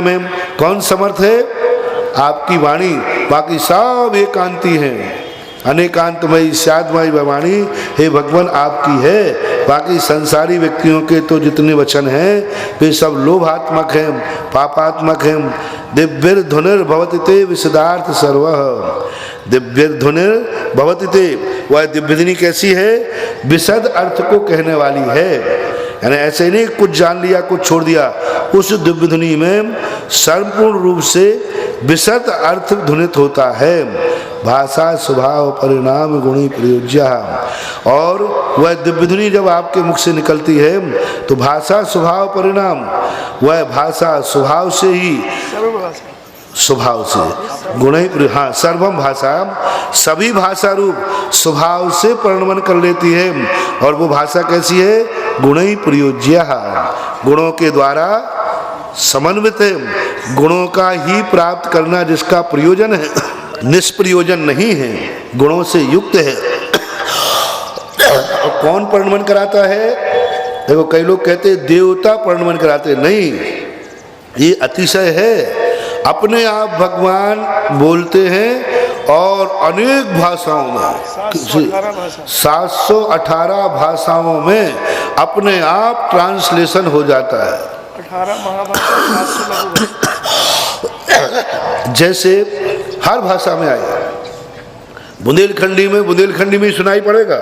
में कौन समर्थ है? आपकी वाणी, बाकी सब एकांती हैं। अनेकांतमयी स्यादमयी वाणी हे भगवान आपकी है। बाकी संसारी व्यक्तियों के तो जितने वचन हैं वे सब लोभात्मक हैं, पापात्मक हैं। दिव्यर्धुनिर्भवति ते विशदार्थ सर्वः। दिव्यर्धुनिर्भवति ते, वह दिव्यध्वनि कैसी है? विशद अर्थ को कहने वाली है। यानी ऐसे नहीं कुछ जान लिया कुछ छोड़ दिया। उस दिव्यध्वनि में संपूर्ण रूप से विशद अर्थ ध्वनित होता है। भाषा स्वभाव परिणाम गुणी प्रयोज्य। और वह दिव्यध्वनि जब आपके मुख से निकलती है तो भाषा स्वभाव परिणाम, वह भाषा स्वभाव से ही, स्वभाव से गुणी, हाँ सर्वम भाषा, सभी भाषा रूप स्वभाव से परिणमन कर लेती है। और वो भाषा कैसी है? गुणी प्रयोज्य, गुणों के द्वारा समन्वित है। गुणों का ही प्राप्त करना जिसका प्रयोजन है, निष्प्रयोजन नहीं है, गुणों से युक्त है। और कौन परिणमन कराता है? देखो कई लोग कहते देवता परिणमन कराते, नहीं, ये अतिशय है। अपने आप भगवान बोलते हैं और अनेक भाषाओं में, 718 भाषाओं में अपने आप ट्रांसलेशन हो जाता है। 18 महाभाषा, जैसे हर भाषा में आए। बुंदेलखंडी में बुंदेलखंडी में सुनाई पड़ेगा।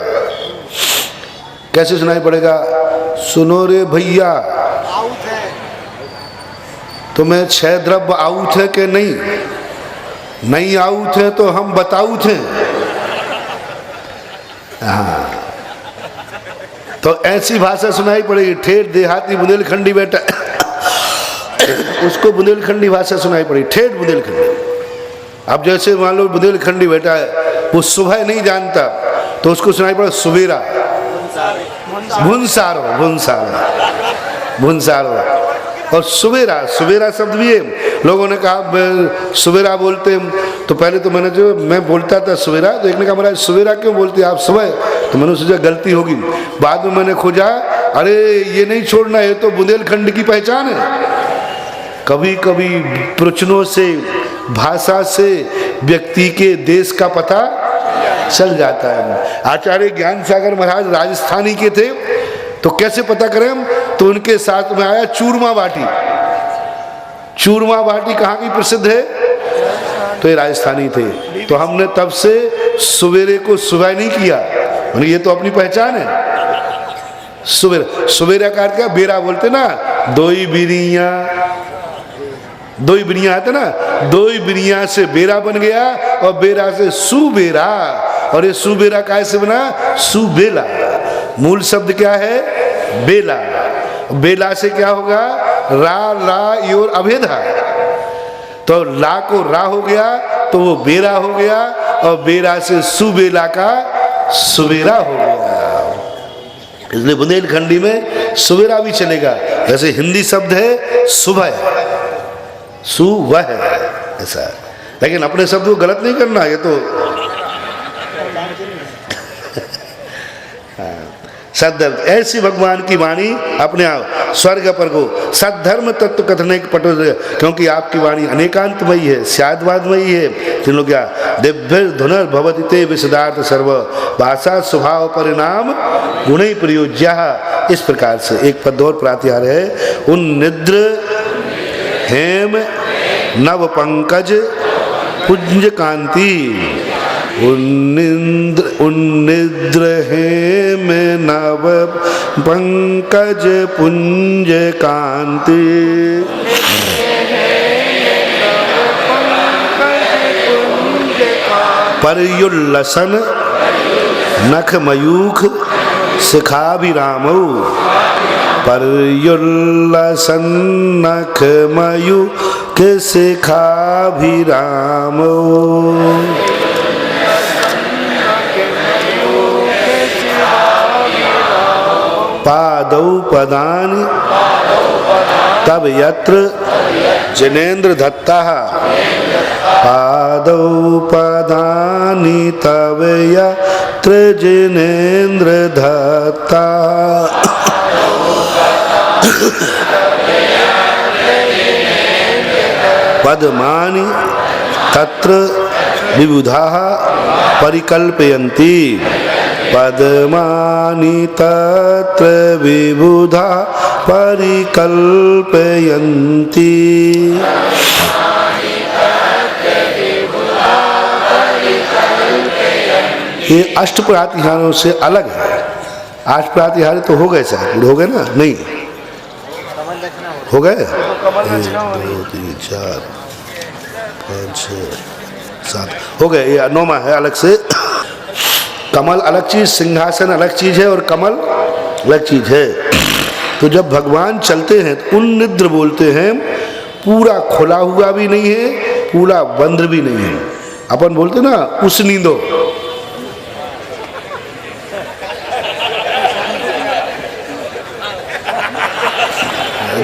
कैसे सुनाई पड़ेगा? सुनो रे भैया, तुम्हें 6 द्रव्य आउट है कि नहीं? नहीं आउट है तो हम बताउट हैं। हाँ, तो ऐसी भाषा सुनाई पड़ेगी। ठेठ देहाती बुंदेलखंडी बेटा उसको बुंदेलखंडी भाषा सुनाई पड़ेगी, ठेठ बुंदेलखंडी। अब जैसे मान लो बुंदेलखंडी बेटा है, वो सुबह नहीं जानता तो उसको सुनाई पड़ेगा सुबेरा, भुनसारो, भुनसारो, भुनसारो। और सुबेरा, सुबेरा शब्द भी है। लोगों ने कहा सुबेरा बोलते, तो पहले तो मैंने जो मैं बोलता था सुबेरा, तो एक ने कहा महाराज सुबेरा क्यों बोलते आप सुबह? तो मैंने सोचा गलती होगी। बाद में मैंने खोजा, अरे ये नहीं छोड़ना, ये तो बुंदेलखंड की पहचान है। कभी कभी प्रवचनों से, भाषा से व्यक्ति के देश का पता चल जाता है। आचार्य ज्ञान सागर महाराज राजस्थानी के थे, तो कैसे पता करें हम? तो उनके साथ में आया चूरमा बाटी। चूरमा बाटी कहाँ की प्रसिद्ध है? तो ये राजस्थानी थे। तो हमने तब से सवेरे को सुबह नहीं किया, ये तो अपनी पहचान है। सवेरा, सवेरा का क्या बेरा बोलते ना, दोई बिरिया, दोई बिरिया आते ना, दोई बिरिया से बेरा बन गया और बेरा से सुबेरा। और ये सुबेरा कैसे बना? सुबेला। मूल शब्द क्या है? बेला। बेला से क्या होगा? रा, ला, योर अभेदा। तो ला को रा हो गया तो वो बेरा हो गया, और बेरा से सुबेला का सुबेरा हो गया। इसलिए बुंदेलखंडी में सुबेरा भी चलेगा। जैसे हिंदी शब्द है सुबह, सुबह ऐसा है। लेकिन अपने शब्द को गलत नहीं करना, ये तो सद्धर्म। ऐसी भगवान की वाणी अपने आप स्वर्ग पर को सद्धर्म तत्व कथने के पटो, क्योंकि आपकी वाणी अनेकांतमयी है, स्यादवादमयी है। तीन लोग क्या? दिव्य धुनर भवति ते विशदार्थ सर्व, भाषा स्वभाव परिणाम गुणी प्रयोज्य। इस प्रकार से एक पद और प्रातिहार है। उन निद्र हेम नव पंकज पुंज कांति, उन्निद्र हेम नव पंकज पुंज कांति, पर्युल्लसन नख मयूख शिखाभिरामौ, पर्युल्लसन नख मयूख शिखाभिरामौ, पादौ पदानि तब यत्र जिनेन्द्र दत्ता पादौ पदानि तव यत्र जिनेन्द्र दत्ता पद्मानि तत्र विबुधाः परिकल्पयन्ति पद्मानि तत्र विबुधाः परिकल्पयन्ति। ये अष्ट प्रातिहारों से अलग है। आठ प्रातिहार तो हो गए शायद, हो गए ना? नहीं हो गए? 1 2 3 4 5 6 7 हो गए। ये 9वां है अलग से। कमल अलग चीज, सिंहासन अलग चीज है और कमल अलग चीज है। तो जब भगवान चलते हैं तो उन्निद्र बोलते हैं, पूरा खुला हुआ भी नहीं है, पूरा बंद भी नहीं है। अपन बोलते ना उस नींदो,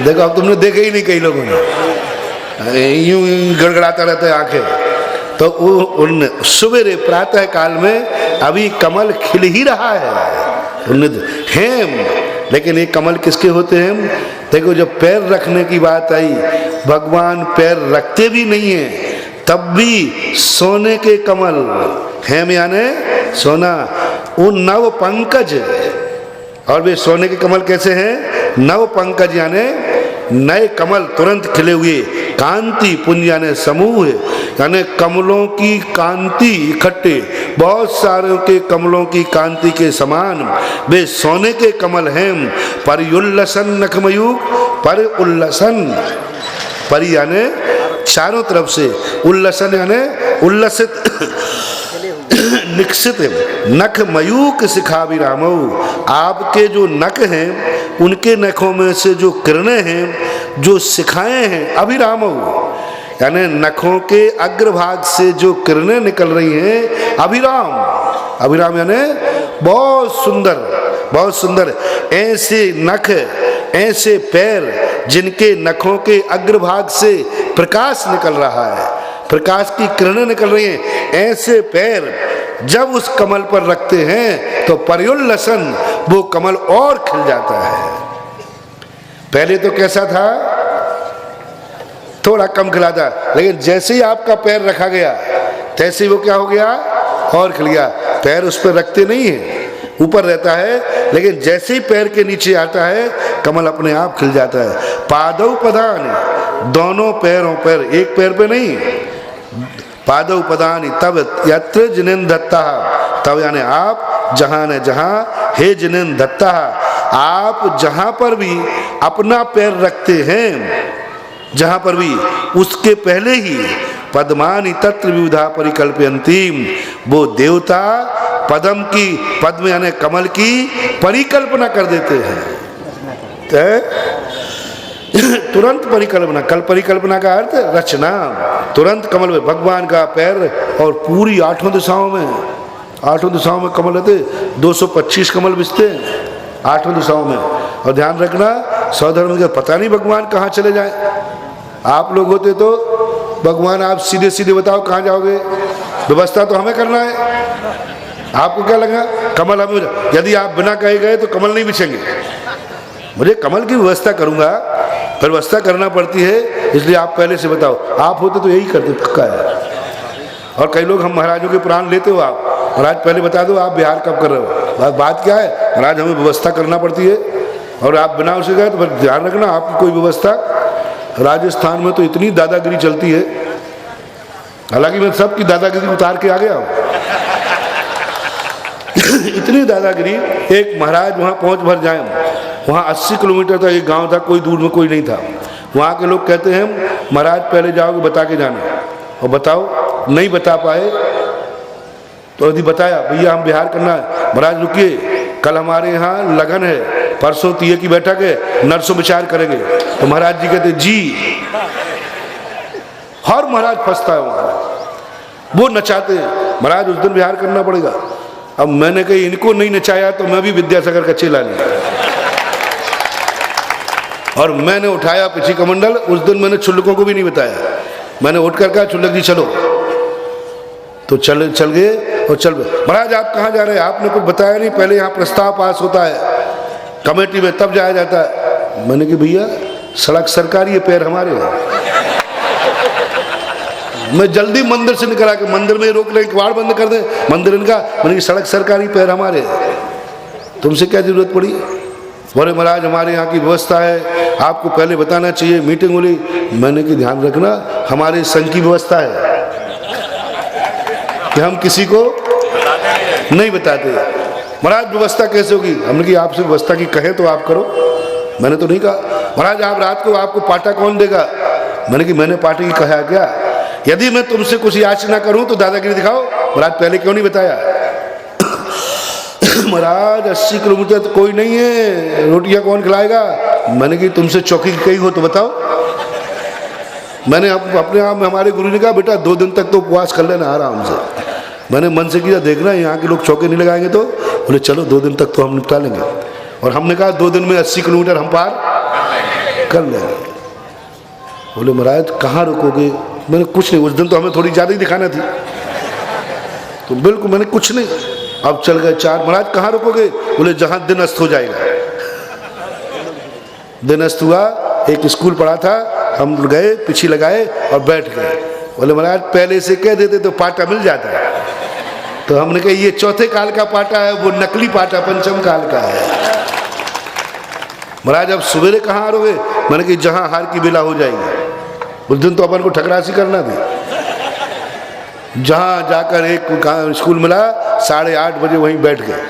देखो अब तुमने देखा ही नहीं कई लोगों ने, यूं गड़गड़ाता रहता है आंखें। तो उन सवेरे प्रातः काल में अभी कमल खिल ही रहा है, हेम। लेकिन ये कमल किसके होते हैं? देखो जब पैर रखने की बात आई, भगवान पैर रखते भी नहीं है, तब भी सोने के कमल, हेम यानी सोना, वो नव पंकज। और वे सोने के कमल कैसे हैं? नव पंकज यानी नए कमल तुरंत खिले हुए, कांति पुंज यानी समूह, यानी कमलों की कांति इकट्ठे, बहुत सारे के कमलों की कांति के समान वे सोने के कमल हैं। परिउल्लसन नखमयूख, पर उल्लसन, परि यानी चारों तरफ से, उल्लसन यानी उल्लसित निक्षित, नख मयूक शिखाभिरामो, आपके जो नख हैं उनके नखों में से जो किरणें हैं, जो शिखाएं हैं, अभिरामो यानी नखों के अग्रभाग से जो किरणें निकल रही हैं, अभिराम। अभिराम यानी बहुत सुंदर, बहुत सुंदर। ऐसे नख, ऐसे पैर जिनके नखों के अग्रभाग से प्रकाश निकल रहा है, प्रकाश की किरणें निकल रही हैं, ऐसे पैर जब उस कमल पर रखते हैं तो पर्युल्लसन, वो कमल और खिल जाता है। पहले तो कैसा था? थोड़ा कम खिला था, लेकिन जैसे ही आपका पैर रखा गया तैसे ही वो क्या हो गया? और खिल गया। पैर उस पर रखते नहीं है, ऊपर रहता है, लेकिन जैसे ही पैर के नीचे आता है कमल अपने आप खिल जाता है। पादौ पदानि, दोनों पैरों पर, एक पैर पे नहीं, पादौ पदानि तब यत्र जिनेन्द्र दत्ता, तब यानी आप, जहां ने जहां, हे जिनेन्द्र दत्ता, आप जहां पर भी अपना पैर रखते हैं, जहां पर भी, उसके पहले ही पद्मानि तत्र विविधा परिकल्पयन्ति, वो देवता पद्म की, पद्म यानी कमल की परिकल्पना कर देते हैं। तुरंत परिकल्पना, कल परिकल्पना का अर्थ रचना, तुरंत कमल में भगवान का पैर, और पूरी 8 दिशाओं में, 8 दिशाओं में कमल रहते, 225 कमल बिछते 8 दिशाओं में। और ध्यान रखना, सौधर्म का पता नहीं भगवान कहाँ चले जाए। आप लोग होते तो भगवान, आप सीधे सीधे बताओ कहाँ जाओगे, व्यवस्था तो हमें करना है। आपको क्या लगा कमल हमें, यदि आप बिना कहे गए तो कमल नहीं बिछेंगे, मुझे कमल की व्यवस्था करूंगा, फिर व्यवस्था करना पड़ती है, इसलिए आप पहले से बताओ। आप होते तो यही करते, पक्का है। और कई लोग, हम महाराजों के पुराण लेते हो, आप महाराज पहले बता दो आप बिहार कब कर रहे हो। बात क्या है, महाराज हमें व्यवस्था करना पड़ती है, और आप बिना उसे गए तो फिर ध्यान रखना आपकी कोई व्यवस्था। राजस्थान में तो इतनी दादागिरी चलती है, हालांकि मैं सबकी दादागिरी उतार के आ गया हूँ। इतनी दादागिरी, एक महाराज वहाँ पहुँच भर जाए, वहाँ 80 किलोमीटर तक एक गांव था, कोई दूर में कोई नहीं था। वहाँ के लोग कहते हैं महाराज पहले जाओगे बता के जाना, और बताओ नहीं बता पाए तो यदि बताया भैया हम बिहार करना है, महाराज रुकिए कल हमारे यहाँ लगन है, परसों तीये की बैठक है, नरसों विचार करेंगे। तो महाराज जी कहते जी, हर महाराज फंसता है वहाँ, वो नचाते महाराज उस दिन बिहार करना पड़ेगा। अब मैंने कही इनको नहीं नचाया तो मैं भी विद्यासागर का चेला नहीं। और मैंने उठाया पीछे कमंडल। उस दिन मैंने छुल्लकों को भी नहीं बताया, मैंने उठ कर कहा छुल्लक जी चलो, तो चल गए और चल गए। महाराज आप कहाँ जा रहे हैं? आपने कुछ बताया नहीं, पहले यहाँ प्रस्ताव पास होता है कमेटी में, तब जाया जाता है। मैंने कहा भैया सड़क सरकारी है, पैर हमारे हैं। मैं जल्दी मंदिर से निकला कि मंदिर में रोक लें, किवाड़ बंद कर दें मंदिर इनका। मैंने कहा सड़क सरकारी, पैर हमारे हैं, तुमसे क्या जरूरत पड़ी? बोले महाराज हमारे यहाँ की व्यवस्था है, आपको पहले बताना चाहिए, मीटिंग हो रही। मैंने कि ध्यान रखना हमारे संघ की व्यवस्था है कि हम किसी को नहीं बताते। महाराज व्यवस्था कैसे होगी? हमने कि आपसे व्यवस्था की कहे तो आप करो, मैंने तो नहीं कहा। महाराज आप रात को आपको पाटा कौन देगा? मैंने कि मैंने पाटे की कहा क्या? यदि मैं तुमसे कुछ याचना करूं तो दादागिरी दिखाओ। महाराज पहले क्यों नहीं बताया? महाराज 80 किलोमीटर तो कोई नहीं है, रोटियां कौन खिलाएगा? मैंने कि तुमसे चौकी की कही हो तो बताओ। मैंने अपने आप में, हमारे गुरु ने कहा बेटा 2 दिन तक तो उपवास कर लेना आराम से। मैंने मन से किया देखना यहाँ के लोग चौके नहीं लगाएंगे तो। बोले चलो 2 दिन तक तो हम निपटा लेंगे। और हमने कहा 2 दिन में 80 किलोमीटर हम पार कर लेंगे। बोले महाराज कहाँ रुकोगे? मैंने कुछ नहीं, उस दिन तो हमें थोड़ी ज़्यादा ही दिखाना थी, तो बिल्कुल मैंने कुछ नहीं। अब चल गए 4। महाराज कहाँ रुकोगे? बोले जहाँ दिन अस्त हो जाएगा। दिन अस्त हुआ, एक स्कूल पड़ा था, हम गए पीछे लगाए और बैठ गए। बोले महाराज पहले से कह देते तो पाटा मिल जाता है। तो हमने कहा ये चौथे काल का पाटा है, वो नकली पाटा पंचम काल का है। महाराज अब सवेरे कहाँ आ रहोगे? मैंने कि जहाँ हार की बेला हो जाएगी। उस दिन तो अपन को ठकरासी करना थी। जहाँ जाकर एक स्कूल मिला 8:30 बजे वहीं बैठ गए,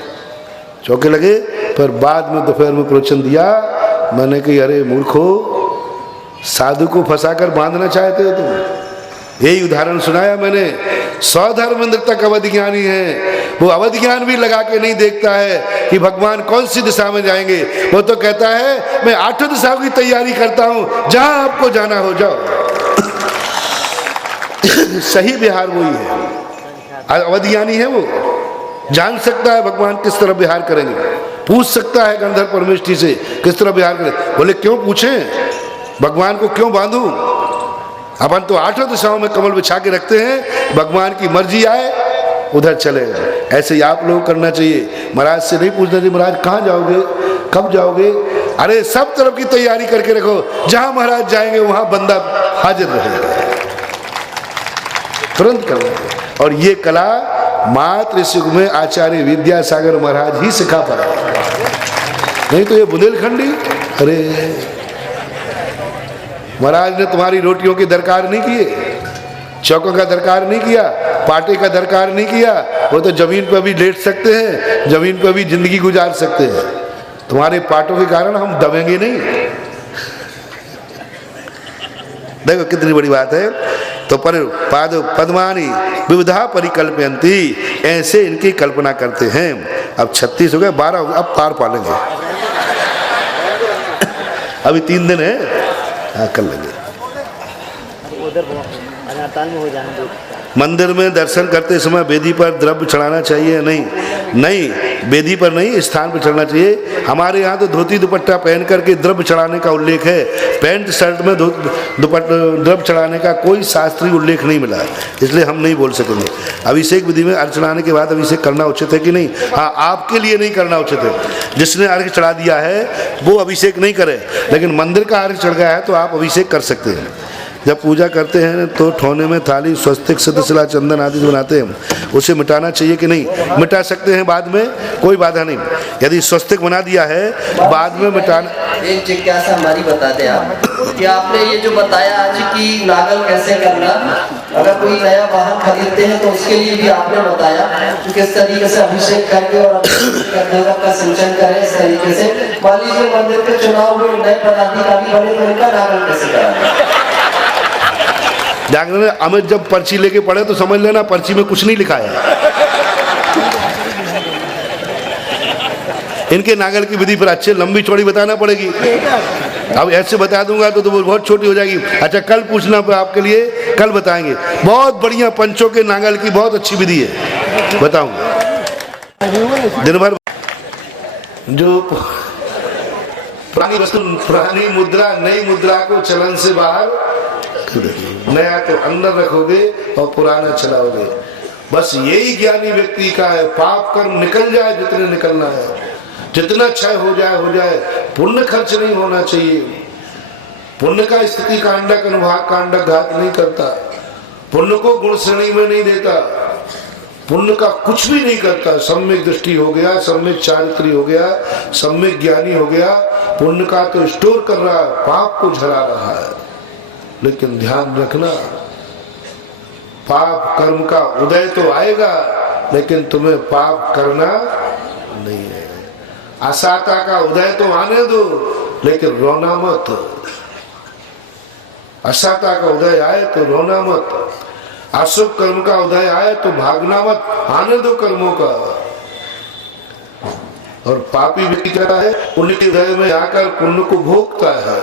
चौके लगे। फिर बाद में दोपहर में प्रवचन दिया। मैंने कही अरे मूर्खो, साधु को फंसाकर बांधना चाहते हो तुम। यही उदाहरण सुनाया मैंने। 100 धर्मेंद्र तक अवधि ज्ञानी है, वो अवधि ज्ञान भी लगा के नहीं देखता है कि भगवान कौन सी दिशा में जाएंगे। वो तो कहता है मैं 8 दिशाओं की तैयारी करता हूं, जहां आपको जाना हो जाओ। सही विहार वही है, अवधि ज्ञानी है, वो जान सकता है भगवान किस तरह विहार करेंगे। पूछ सकता है गंधर्व परमेष्ठी से किस तरह विहार करें। बोले क्यों पूछें, भगवान को क्यों बांधूं? अपन तो 8 दिशाओं में कमल बिछा के रखते हैं, भगवान की मर्जी आए उधर चले। ऐसे ही आप लोग करना चाहिए। महाराज से नहीं पूछना चाहिए महाराज कहाँ जाओगे, कब जाओगे? अरे सब तरफ की तैयारी करके रखो, जहां महाराज जाएंगे वहां बंदा हाजिर रहेगा, तुरंत करना। और ये कला मात्र इस युग में आचार्य विद्यासागर महाराज ही सिखा पाए, नहीं तो ये बुंदेलखंडी। अरे महाराज ने तुम्हारी रोटियों की दरकार नहीं किए, चौकों का दरकार नहीं किया, पाटे का दरकार नहीं किया। वो तो जमीन पर भी लेट सकते हैं, जमीन पर भी जिंदगी गुजार सकते हैं। तुम्हारे पाटों के कारण हम दबेंगे नहीं। देखो कितनी बड़ी बात है। तो पर पाद पद्मानी विविधा परिकल्पयंती, ऐसे इनकी कल्पना करते हैं। अब 36 हो गए, 12 हो गए, अब पार पालेंगे। अभी 3 दिन है, हाँ कर लेंगे। मंदिर में दर्शन करते समय वेदी पर द्रव्य चढ़ाना चाहिए? नहीं, वेदी पर नहीं, स्थान पर चढ़ना चाहिए। हमारे यहाँ तो धोती दुपट्टा पहन करके द्रव्य चढ़ाने का उल्लेख है। पैंट शर्ट में द्रव्य चढ़ाने का कोई शास्त्रीय उल्लेख नहीं मिला, इसलिए हम नहीं बोल सकेंगे। अभिषेक विधि में अर्घ चढ़ाने के बाद अभिषेक करना उचित है कि नहीं? हाँ, आपके लिए नहीं करना उचित है। जिसने अर्घ चढ़ा दिया है वो अभिषेक नहीं करे, लेकिन मंदिर का अर्घ चढ़ गया है तो आप अभिषेक कर सकते हैं। जब पूजा करते हैं तो ठोने में थाली स्वस्तिक सिद्धशिला चंदन आदि बनाते हैं, उसे मिटाना चाहिए कि नहीं? मिटा सकते हैं बाद में, कोई बाधा नहीं। यदि स्वस्तिक बना दिया है बाद में मिटाना। एक जिज्ञासा हमारी बता दें आप कि आपने ये जो बताया आज कि नागल कैसे करना, अगर कोई नया वाहन खरीदते हैं तो उसके लिए भी आपने बताया कि किस तरीके से अभिषेक करके और का सिंचन करें। इस तरीके से मान लीजिए मंदिर के चुनाव में नए पदाधिकारी बने तो उनका नागल कैसे कराना? जागरण अमित जब पर्ची लेके पढ़े तो समझ लेना पर्ची में कुछ नहीं लिखा है। इनके नागल की विधि पर अच्छे लंबी चौड़ी बताना पड़ेगी। अब ऐसे बता दूंगा तो वो बहुत छोटी हो जाएगी। अच्छा कल पूछना आपके लिए, कल बताएंगे। बहुत बढ़िया पंचों के नागल की बहुत अच्छी विधि है, बताऊंगा। दिन भर जो पुरानी वस्तु, पुरानी मुद्रा नई मुद्रा को चलन से बाहर कर देगी। नया तो अंदर रखोगे और पुराना चलाओगे। बस यही ज्ञानी व्यक्ति का है। पाप कर्म निकल जाए जितने निकलना है, जितना क्षय हो जाए। पुण्य खर्च नहीं होना चाहिए। पुण्य का स्थिति कांडक अनुभाग कांडक घात नहीं करता। पुण्य को गुण श्रेणी में नहीं देता। पुण्य का कुछ भी नहीं करता। सम्यक दृष्टि हो गया, सम्यक चारित्री हो गया, सम्यक ज्ञानी हो गया। पुण्य का तो स्टोर कर रहा है, पाप को झरा रहा है। लेकिन ध्यान रखना, पाप कर्म का उदय तो आएगा, लेकिन तुम्हें पाप करना नहीं है। असाता का उदय तो आने दो, लेकिन रोना मत। असाता का उदय आए तो रोना मत। अशुभ कर्म का उदय आए तो भागना मत। आने दो कर्मों का। और पापी व्यक्ति कहता है पुण्य के उदय में आकर पुण्य को भोगता है,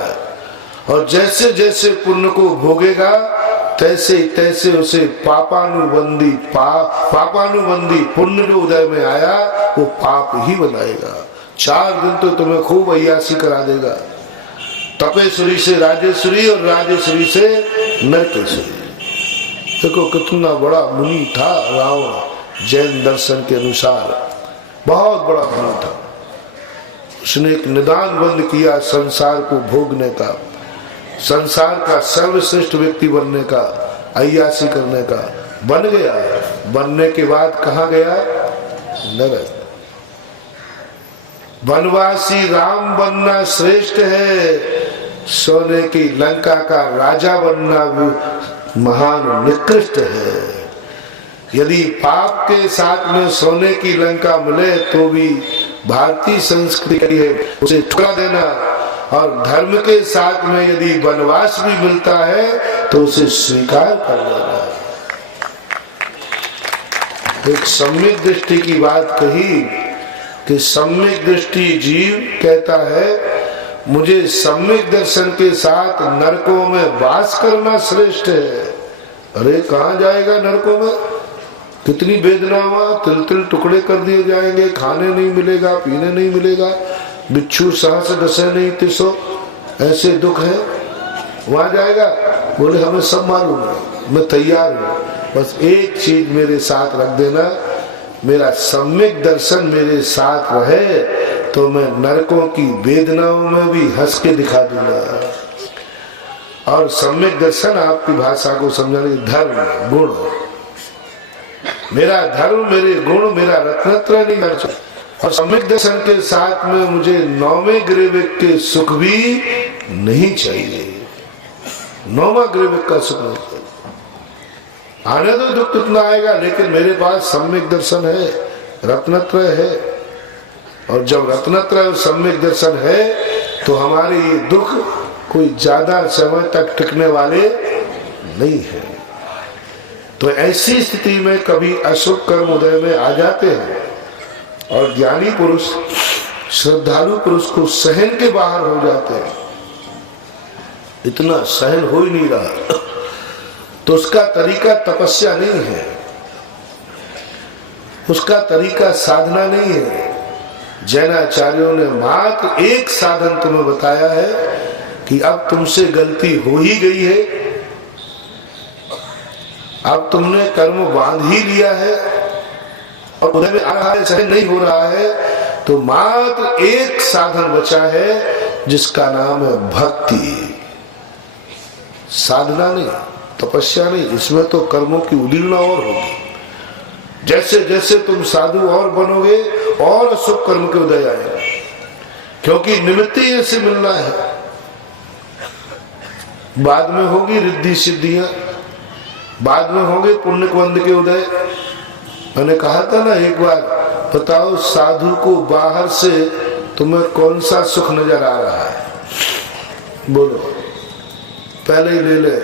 और जैसे जैसे पुण्य को भोगेगा तैसे तैसे उसे पापानुबंधी पुण्य जो उदय में आया वो पाप ही बनाएगा। 4 दिन तो तुम्हें खूब अय्यासी करा देगा। तपेश्वरी से राजेश्वरी और राजेश्वरी से नरकेश्वरी। देखो कितना बड़ा मुनि था रावण। जैन दर्शन के अनुसार बहुत बड़ा मुनि था। उसने एक निदान बंद किया संसार को भोगने का, संसार का सर्वश्रेष्ठ व्यक्ति बनने का, अय्यासी करने का। बन गया। बनने के बाद कहाँ गया? नरक। वनवासी राम बनना श्रेष्ठ है, सोने की लंका का राजा बनना महान निकृष्ट है। यदि पाप के साथ में सोने की लंका मिले तो भी भारतीय संस्कृति है उसे ठुकरा देना, और धर्म के साथ में यदि वनवास भी मिलता है तो उसे स्वीकार कर लेना। एक सम्यक दृष्टि की बात कही कि सम्यक दृष्टि जीव कहता है मुझे सम्यक दर्शन के साथ नरकों में वास करना श्रेष्ठ है। अरे कहाँ जाएगा नरकों में? कितनी वेदना हुआ, तिल तिल टुकड़े कर दिए जाएंगे, खाने नहीं मिलेगा, पीने नहीं मिलेगा, बिच्छू सहस डसे नहीं तिसो, ऐसे दुख है। वहां जाएगा? बोले हमें सब मालूम है, मैं तैयार हूँ, बस एक चीज मेरे साथ रख देना, मेरा सम्यक दर्शन मेरे साथ रहे तो मैं नरकों की वेदनाओं में भी हंस के दिखा दूंगा। और सम्यक दर्शन आपकी भाषा को समझाने, धर्म गुण, मेरा धर्म मेरे गुण मेरा रत्नत्रय नहीं कर सकता। और सम्यक दर्शन के साथ में मुझे 9वें ग्रेविक के सुख भी नहीं चाहिए। 9वां ग्रेविक का सुख नहीं चाहिए। आने दो दुख कितना आएगा, लेकिन मेरे पास सम्यक दर्शन है, रत्नत्रय है। और जब रत्नत्रय और सम्यक दर्शन है तो हमारे ये दुख कोई ज्यादा समय तक टिकने वाले नहीं है। तो ऐसी स्थिति में कभी अशुभ कर्म उदय में आ जाते हैं और ज्ञानी पुरुष श्रद्धालु पुरुष को सहन के बाहर हो जाते हैं। इतना सहन हो ही नहीं रहा तो उसका तरीका तपस्या नहीं है, उसका तरीका साधना नहीं है। जैनाचार्यों ने मात्र एक साधन तुम्हें बताया है कि अब तुमसे गलती हो ही गई है, अब तुमने कर्म बांध ही लिया है और उदय में आ रहा है, सहन नहीं हो रहा है, तो मात्र एक साधन बचा है जिसका नाम है भक्ति। साधना नहीं, तपस्या नहीं, इसमें तो कर्मों की उदीर्णा और होगी। जैसे जैसे तुम साधु और बनोगे और अशुभ कर्म के उदय आएगा, क्योंकि निमित्त ही ऐसे मिलना है। बाद में होगी रिद्धि सिद्धियां, बाद में होंगे पुण्य बंध के उदय। मैंने कहा था ना एक बार, बताओ साधु को बाहर से तुम्हें कौन सा सुख नजर आ रहा है? बोलो, पहले ही ले ले।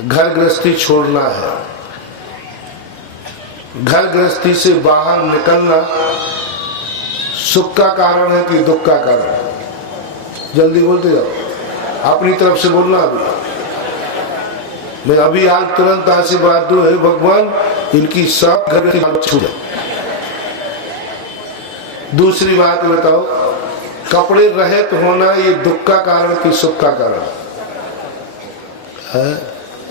घर गृहस्थी छोड़ना है, घर गृहस्थी से बाहर निकलना सुख का कारण है कि दुख का कारण है? जल्दी बोलते जाओ, अपनी तरफ से बोलना। अभी मैं अभी हाल तुरंत आशीर्वाद दो, हे भगवान इनकी सब घर छूट। दूसरी बात बताओ, कपड़े रहित होना ये दुख का कारण कि सुख का कारण है?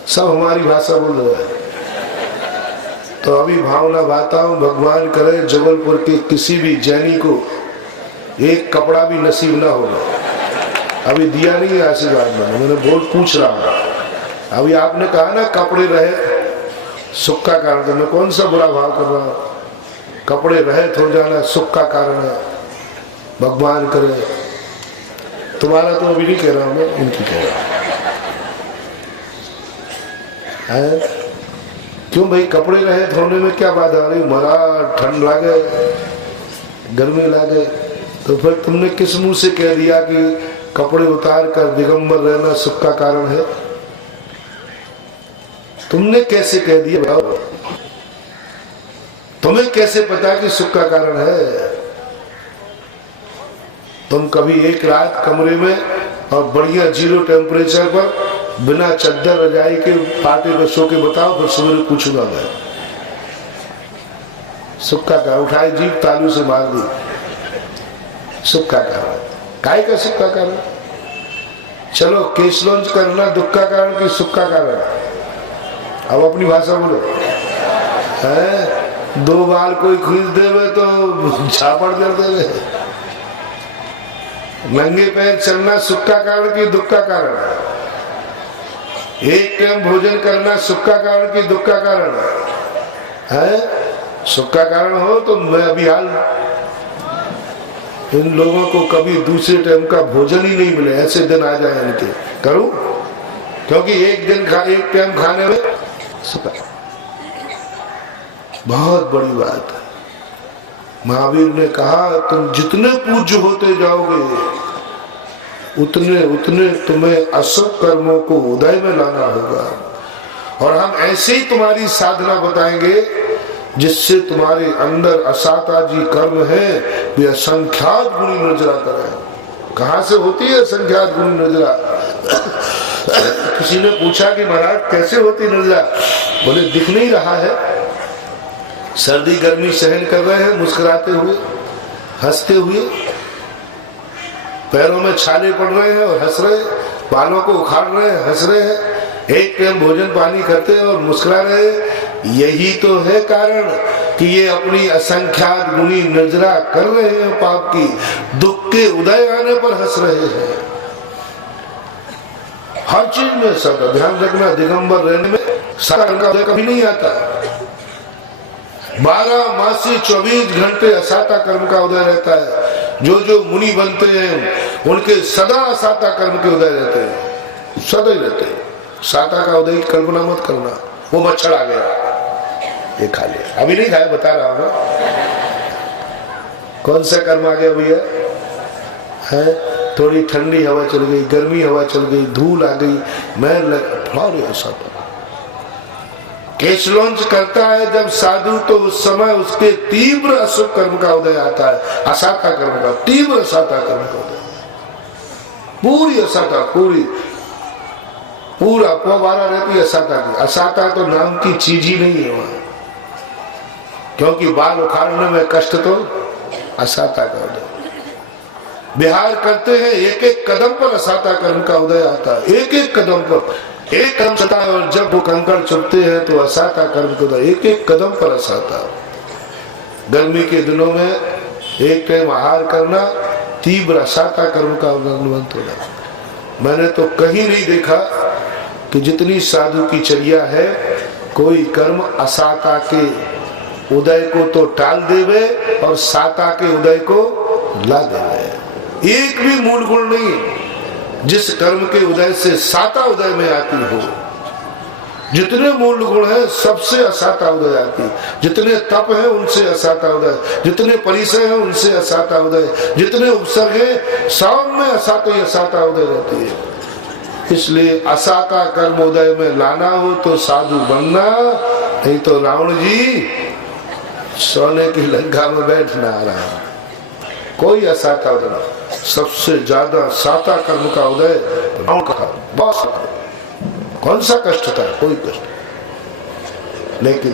सब हमारी भाषा बोल रहे हैं। तो अभी भावना भाता हूं, भगवान करे जबलपुर के किसी भी जैनी को एक कपड़ा भी नसीब ना होगा। अभी दिया नहीं है आशीर्वाद, मैंने बोल पूछ रहा हूं। अभी आपने कहा ना कपड़े रहे सुख का कारण, तो मैं कौन सा बुरा भाव कर रहा हूं? कपड़े रहित हो जाना सुख का कारण है, भगवान करे। तुम्हारा तो अभी नहीं कह रहा हूं मैं, इनकी कह रहा हूं। क्यों भाई, कपड़े रहित होने में क्या बाधा आ रही? मरा ठंड लागे, गर्मी लागे, तो फिर तुमने किस मुंह से कह दिया कि कपड़े उतार कर दिगंबर रहना सुख का कारण है? तुमने कैसे कह दिया बताओ? तुम्हें कैसे पता कि सुख का कारण है? तुम कभी एक रात कमरे में और बढ़िया 0 टेम्परेचर पर बिना चद्दर रजाई के पाटे पर सो के बताओ, फिर सुबह पूछूंगा मैं। सुख का कारण उठाई जीप तालू से मार दी, सुख का कारण। काय का सुख का कारण? चलो केस लॉन्च करना दुख का कारण कि सुख का कारण? अब अपनी भाषा बोलो। है 2 बार कोई खरीद देवे तो झापड़ कर देवे। नंगे पैर चलना सुख का कारण कि दुख का कारण? एक टाइम भोजन करना सुख का कारण कि दुख का कारण है? सुख का कारण हो तो मैं अभी हाल इन लोगों को कभी दूसरे टाइम का भोजन ही नहीं मिले, ऐसे दिन आ जाए इनके करूं, क्योंकि एक टाइम खाने में सुख। बहुत बड़ी बात है। महावीर ने कहा तुम जितने पूज्य होते जाओगे उतने उतने तुम्हें अशुभ कर्मों को उदय में लाना होगा। और हम ऐसे ही तुम्हारी साधना बताएंगे जिससे तुम्हारे अंदर असाता जी कर्म है वे असंख्यात गुणी नजरा करें। कहां से होती है असंख्यात गुणी नजरा? किसी ने पूछा कि महाराज कैसे होती नजरा? बोले दिख नहीं रहा है, सर्दी गर्मी सहन कर रहे हैं मुस्कुराते हुए हंसते हुए, पैरों में छाले पड़ रहे हैं और हंस रहे हैं, बालों को उखाड़ रहे हैं हंस रहे हैं, एक टाइम भोजन पानी करते हैं और मुस्कुरा रहे हैं। यही तो है कारण कि ये अपनी असंख्यात गुणी नजरा कर रहे हैं पाप की, दुख के उदय आने पर हंस रहे हैं। हर चीज में सब ध्यान रखना, दिगंबर रहने में सारा का उदय कभी नहीं आता। 12 मासी 24 घंटे असाता कर्म का उदय रहता है। जो मुनि बनते हैं उनके सदा असाता कर्म के उदय रहते हैं, सदा ही रहते हैं। साता का उदय की कल्पना मत करना। वो मच्छर आ गया, ये खा लिया, अभी नहीं खाया, बता रहा हूं। कौन सा कर्म आ गया भैया? है थोड़ी ठंडी हवा चल गई, गर्मी हवा चल गई, धूल आ गई, मैं ऐसा केस लॉन्च करता है जब साधु, तो उस समय उसके तीव्र अशुभ कर्म का उदय आता है, असाता कर्म का, तीव्र असाता कर्म का उदय, पूरी असाता, पूरा पवारा रहती है असाता की। असाता तो नाम की चीज ही नहीं है वहां, क्योंकि बाल उखाड़ने में कष्ट तो असाता का उदय। बिहार करते हैं एक एक कदम पर असाता कर्म का उदय आता है, एक एक कदम पर एक कदम चलता है, और जब वो कंकड़ चुभते हैं तो असाता कर्म का उदय, एक एक कदम पर असाता। गर्मी के दिनों में एक टाइम आहार करना तीव्र असाता कर्म का उदय होना। मैंने तो कहीं नहीं देखा कि जितनी साधु की चर्या है कोई कर्म असाता के उदय को तो टाल देवे और साता के उदय को ला देवे। एक भी मूल गुण नहीं जिस कर्म के उदय से साता उदय में आती हो। जितने मूल गुण है सबसे असाता उदय आती, जितने तप है उनसे असाता उदय, जितने परिचय है उनसे असाता उदय, जितने उपसर्ग है सब में असाता उदय रहती है। इसलिए असाता कर्म उदय में लाना हो तो साधु बनना, नहीं तो रावण जी सोने की लंका में बैठना आ रहा। कोई असाता उदय, सबसे ज्यादा साता कर्म का उदय रावण का। बहुत कौन सा कष्ट था? कोई कष्ट। लेकिन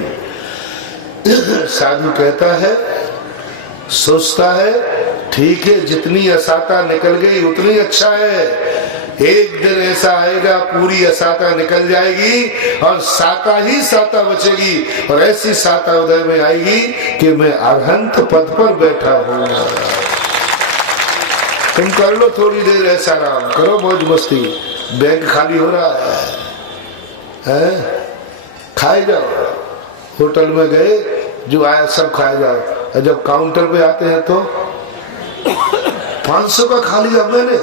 साधु कहता है, सोचता है ठीक है, जितनी असाता निकल गई उतनी अच्छा है। एक दिन ऐसा आएगा पूरी असाता निकल जाएगी और साता ही साता बचेगी, और ऐसी साता उदय में आएगी कि मैं अरहंत पद पर बैठा हूंगा। तुम कर लो थोड़ी देर ऐसा आराम, करो मौज मस्ती, बैंक खाली हो रहा है? खाए जाओ। होटल में गए, जो आया सब खाए जाओ, और जब काउंटर पे आते हैं तो 500 का खा लिया मैंने,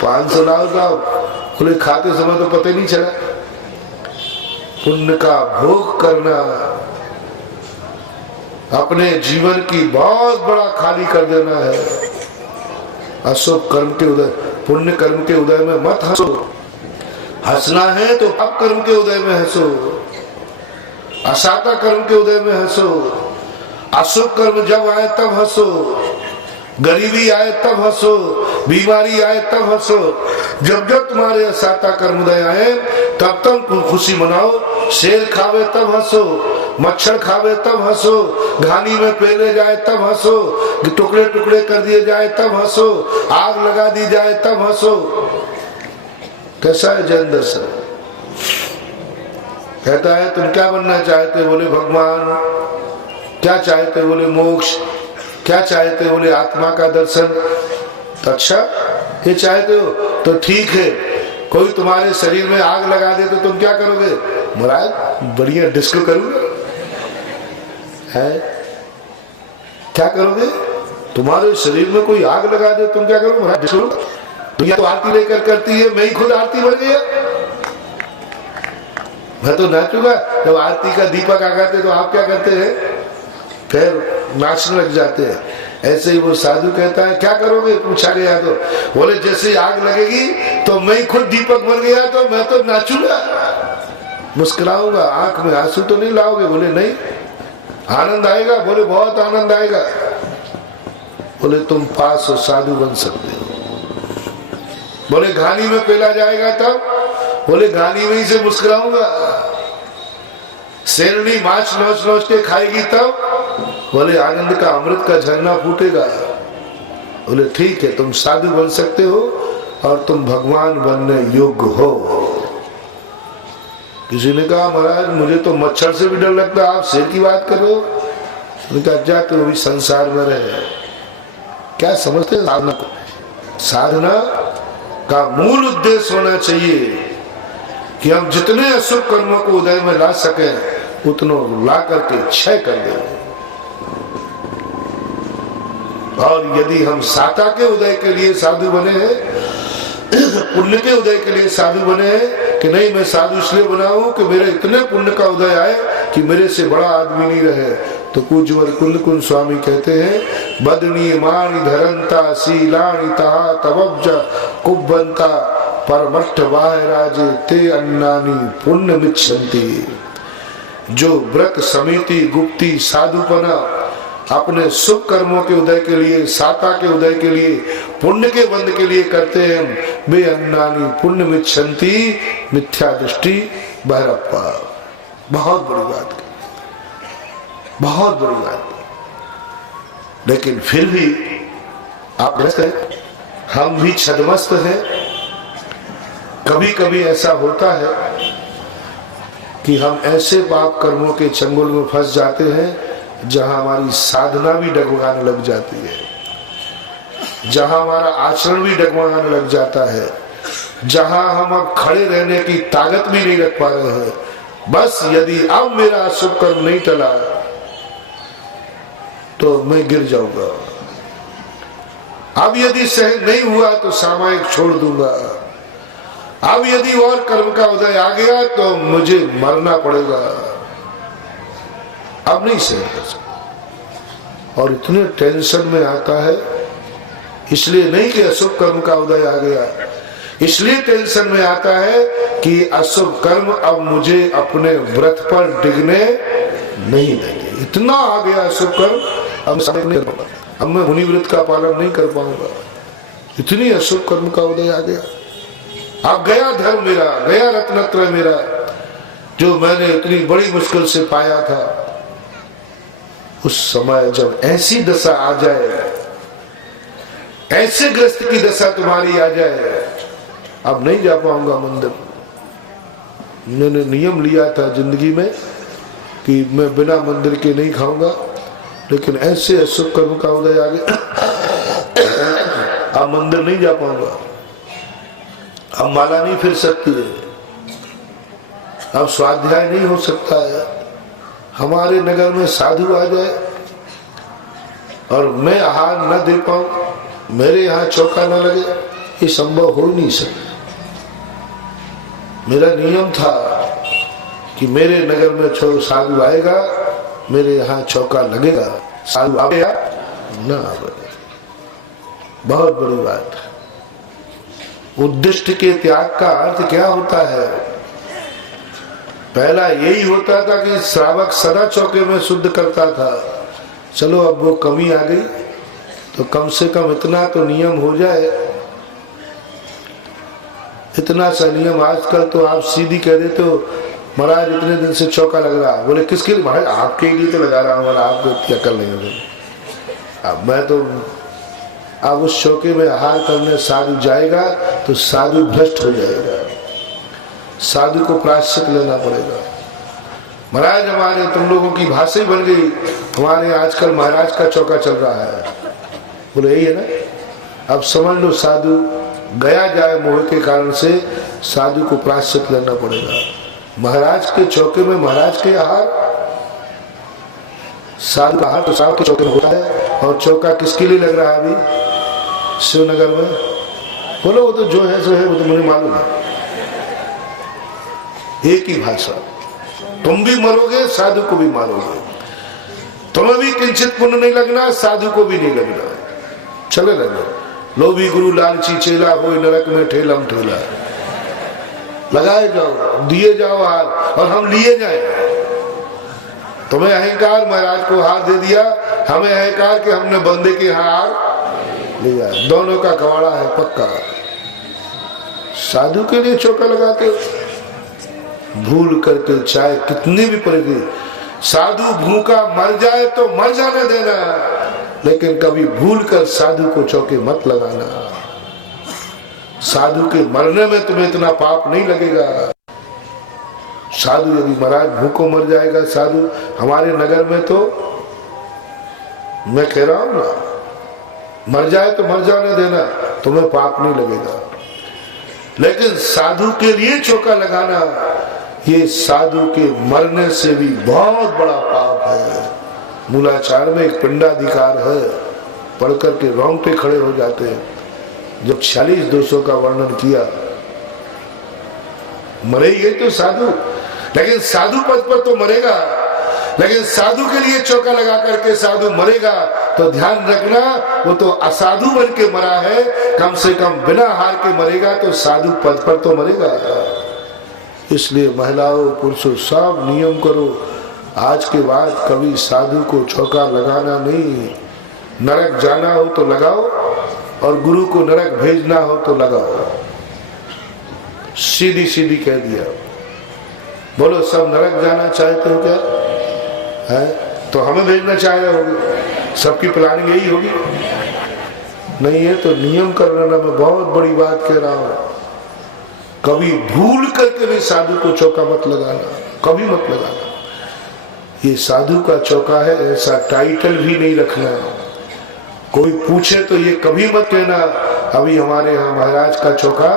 500 लाओ लाओ, बोले खाते समय तो पता ही नहीं चला। पुण्य का भोग करना अपने जीवन की बहुत बड़ा खाली कर देना है। अशुभ कर्म के उदय, पुण्य कर्म के उदय में मत हंसो। हंसना है तो पाप कर्म के उदय में हंसो, असाता कर्म के उदय में हंसो। अशुभ कर्म जब आए तब हंसो, गरीबी आए तब हंसो, बीमारी आए तब हंसो। जब जब तुम्हारे असाता कर्म उदय आए तब तक खुशी मनाओ। शेर खावे तब हंसो, मच्छर खावे तब हंसो, घानी में पेले जाए तब हंसो, टुकड़े टुकड़े कर दिए जाए तब हंसो, आग लगा दी जाए तब हंसो। कैसा है जैन दर्शन? कहता है तुम क्या बनना चाहते? बोले भगवान। क्या चाहते? बोले मोक्ष। क्या चाहते? बोले आत्मा का दर्शन। तो अच्छा, ये चाहते हो तो ठीक है। कोई तुम्हारे शरीर में आग लगा दे तो तुम क्या करोगे? महाराज बढ़िया डिस्को करूंगा है। क्या करोगे? तुम्हारे शरीर में कोई आग लगा दे तुम क्या करोगे? महाराज डिस्को। दुनिया तो आरती लेकर करती है, मैं ही खुद आरती बन गया। मैं तो नाचूंगा। जब आरती का दीपक आगाते तो आप क्या करते हैं? फिर नाचने लग जाते हैं। ऐसे ही वो साधु कहता है क्या करोगे? पूछा गया तो बोले जैसे आग लगेगी तो मैं खुद दीपक बन गया तो मैं तो नाचूंगा, मुस्कुराऊंगा। आंख में आंसू तो नहीं लाओगे? बोले नहीं। आनंद आएगा? बोले बहुत आनंद आएगा। बोले तुम पास हो, साधु बन सकते हो। बोले घानी में पेला जाएगा तब? बोले घानी में ही से मुस्कुराऊंगा। शेरनी माछ नोच नोच के खाएगी तब? बोले आनंद का अमृत का झरना फूटेगा। बोले ठीक है, तुम साधु बन सकते हो और तुम भगवान बनने योग्य हो। किसी ने कहा महाराज मुझे तो मच्छर से भी डर लगता, आप शेर की बात कर रहे हो? उन्होंने कहा जा तो भी संसार में रहे। क्या समझते हैं साधना को? साधना का मूल उद्देश्य होना चाहिए कि हम जितने अशुभ कर्मों को उदय में ला सके उतनों ला करके क्षय कर दें। और यदि हम साता के उदय के लिए साधु बने हैं, पुण्य के उदय के लिए साधु बने हैं कि नहीं मैं साधु इसलिए बना हूं कि मेरे इतने पुण्य का उदय आए कि मेरे से बड़ा आदमी नहीं रहे, तो पूज्यवर कुंद स्वामी कहते हैं बदनी माणी धरंता शीलाणी तहा तबब्ज कुब्बंता परमट्ठ वाहराजे ते अन्नानी पुण्य मिच्छन्ति। जो व्रत समिति गुप्ती साधुपना अपने शुभ कर्मों के उदय के लिए, साता के उदय के लिए, पुण्य के बंध के लिए करते हैं, वे अन्नानी पुण्य मिच्छन्ति मिथ्या दृष्टि भैरप्पा। बहुत बड़ी बात, बहुत बड़ी बात। लेकिन फिर भी आप हम भी छदमस्त हैं। कभी कभी ऐसा होता है कि हम ऐसे पाप कर्मों के चंगुल में फंस जाते हैं जहां हमारी साधना भी डगमगाने लग जाती है, जहां हमारा आचरण भी डगमगाने लग जाता है, जहां हम अब खड़े रहने की ताकत भी नहीं रख पा रहे हैं। बस यदि अब मेरा शुभ कर्म नहीं टला तो मैं गिर जाऊंगा, अब यदि सहन नहीं हुआ तो सामायिक छोड़ दूंगा, अब यदि और कर्म का उदय आ गया तो मुझे मरना पड़ेगा, अब नहीं सहन कर सकता। और इतने टेंशन में आता है, इसलिए नहीं कि अशुभ कर्म का उदय आ गया, इसलिए टेंशन में आता है कि अशुभ कर्म अब मुझे अपने व्रत पर डिगने नहीं देंगे। इतना आ गया अशुभ कर्म, अब नहीं कर पाऊंगा, अब मैं मुनि व्रत का पालन नहीं कर पाऊंगा, इतनी अशुभ कर्म का उदय आ गया। अब गया धर्म मेरा, गया रत्नत्रय मेरा, जो मैंने इतनी बड़ी मुश्किल से पाया था। उस समय जब ऐसी दशा आ जाए ऐसे ग्रस्त की दशा तुम्हारी आ जाए, अब नहीं जा पाऊंगा मंदिर। मैंने नियम लिया था जिंदगी में कि मैं बिना मंदिर के नहीं खाऊंगा, लेकिन ऐसे अशुभ कर्म का उदय आ गया, अब मंदिर नहीं जा पाऊंगा, अब माला नहीं फिर सकती है, अब स्वाध्याय नहीं हो सकता है। हमारे नगर में साधु आ जाए और मैं आहार न दे पाऊं, मेरे यहाँ चौका न लगे, ये संभव हो ही नहीं सकता। मेरा नियम था कि मेरे नगर में साधु आएगा, मेरे यहाँ चौका लगेगा। साधु आएगा ना आएगा, बहुत बड़ी बात है। उद्दिष्ट के त्याग का अर्थ क्या होता है? पहला यही होता था कि श्रावक सदा चौके में शुद्ध करता था। चलो अब वो कमी आ गई तो कम से कम इतना तो नियम हो जाए। इतना सा नियम, आजकल तो आप सीधी कह देते हो महाराज इतने दिन से चौका लग रहा है। बोले किसके लिए? महाराज आपके लिए तो लगा रहा हूँ, आपको इतनी अकल नहीं होगी। अब मैं तो अब उस चौके में आहार करने साधु जाएगा तो साधु भ्रष्ट हो जाएगा, साधु को प्रायश्चित लेना पड़ेगा। महाराज हमारे तुम लोगों की भाषा ही बन गई, हमारे आजकल महाराज का चौका चल रहा है। बोले यही है ना। अब समझ लो साधु गया जाए मोह के कारण से, साधु को प्रायश्चित लेना पड़ेगा। महाराज के चौके में महाराज के आहार, साधु का आहार तो साधु के चौके में होता है। और चौका किसके लिए लग रहा है अभी शिवनगर में? बोलो वो तो जो है सो है, वो तो मुझे मालूम है। एक ही भाषा, तुम भी मरोगे साधु को भी मारोगे, तुम्हें भी किंचित पुण्य नहीं लगना, साधु को भी नहीं लगना। चले लगे लोभी गुरु लालची चेला हो नरक में ठेलम ठेला। लगाए जाओ, दिए जाओ हार और हम लिए जाए। तुम्हें अहंकार महाराज को हार दे दिया, हमें अहंकार के हमने बंदे के हार लिया। दोनों का कवाड़ा है पक्का। साधु के लिए चौका लगाते हो, भूल करके चाहे कितनी भी पड़ेगी। साधु भूखा मर जाए तो मर जाने देना, लेकिन कभी भूल कर साधु को चौके मत लगाना। साधु के मरने में तुम्हें इतना पाप नहीं लगेगा। साधु यदि महाराज भूखों मर जाएगा साधु हमारे नगर में, तो मैं कह रहा हूं ना, मर जाए तो मर जाने देना, तुम्हें पाप नहीं लगेगा। लेकिन साधु के लिए चौका लगाना, ये साधु के मरने से भी बहुत बड़ा पाप है। मूलाचार में एक पिंडाधिकार है, पढ़कर के रोंगटे खड़े हो जाते हैं। जब 46 दोषों का वर्णन किया, मरेंगे तो साधु, लेकिन साधु पद पर तो मरेगा। लेकिन साधु के लिए चौका लगा करके साधु मरेगा तो ध्यान रखना, वो तो असाधु बन के मरा है, कम से कम बिना हार के मरेगा तो साधु पद पर तो मरेगा। इसलिए महिलाओं पुरुषों सब नियम करो, आज के बाद कभी साधु को चौका लगाना नहीं। नरक जाना हो तो लगाओ और गुरु को नरक भेजना हो तो लगाओ। सीधी सीधी कह दिया। बोलो सब नरक जाना चाहते हो क्या है? तो हमें भेजना चाह रहे होगे, सबकी प्लानिंग यही होगी। नहीं है तो नियम कर लेना। मैं बहुत बड़ी बात कह रहा हूं, कभी भूल करके भी साधु को चौका मत लगाना, कभी मत लगाना। ये साधु का चौका है, ऐसा टाइटल भी नहीं रखना। कोई पूछे तो ये कभी मत कहना अभी हमारे यहाँ महाराज का चौका।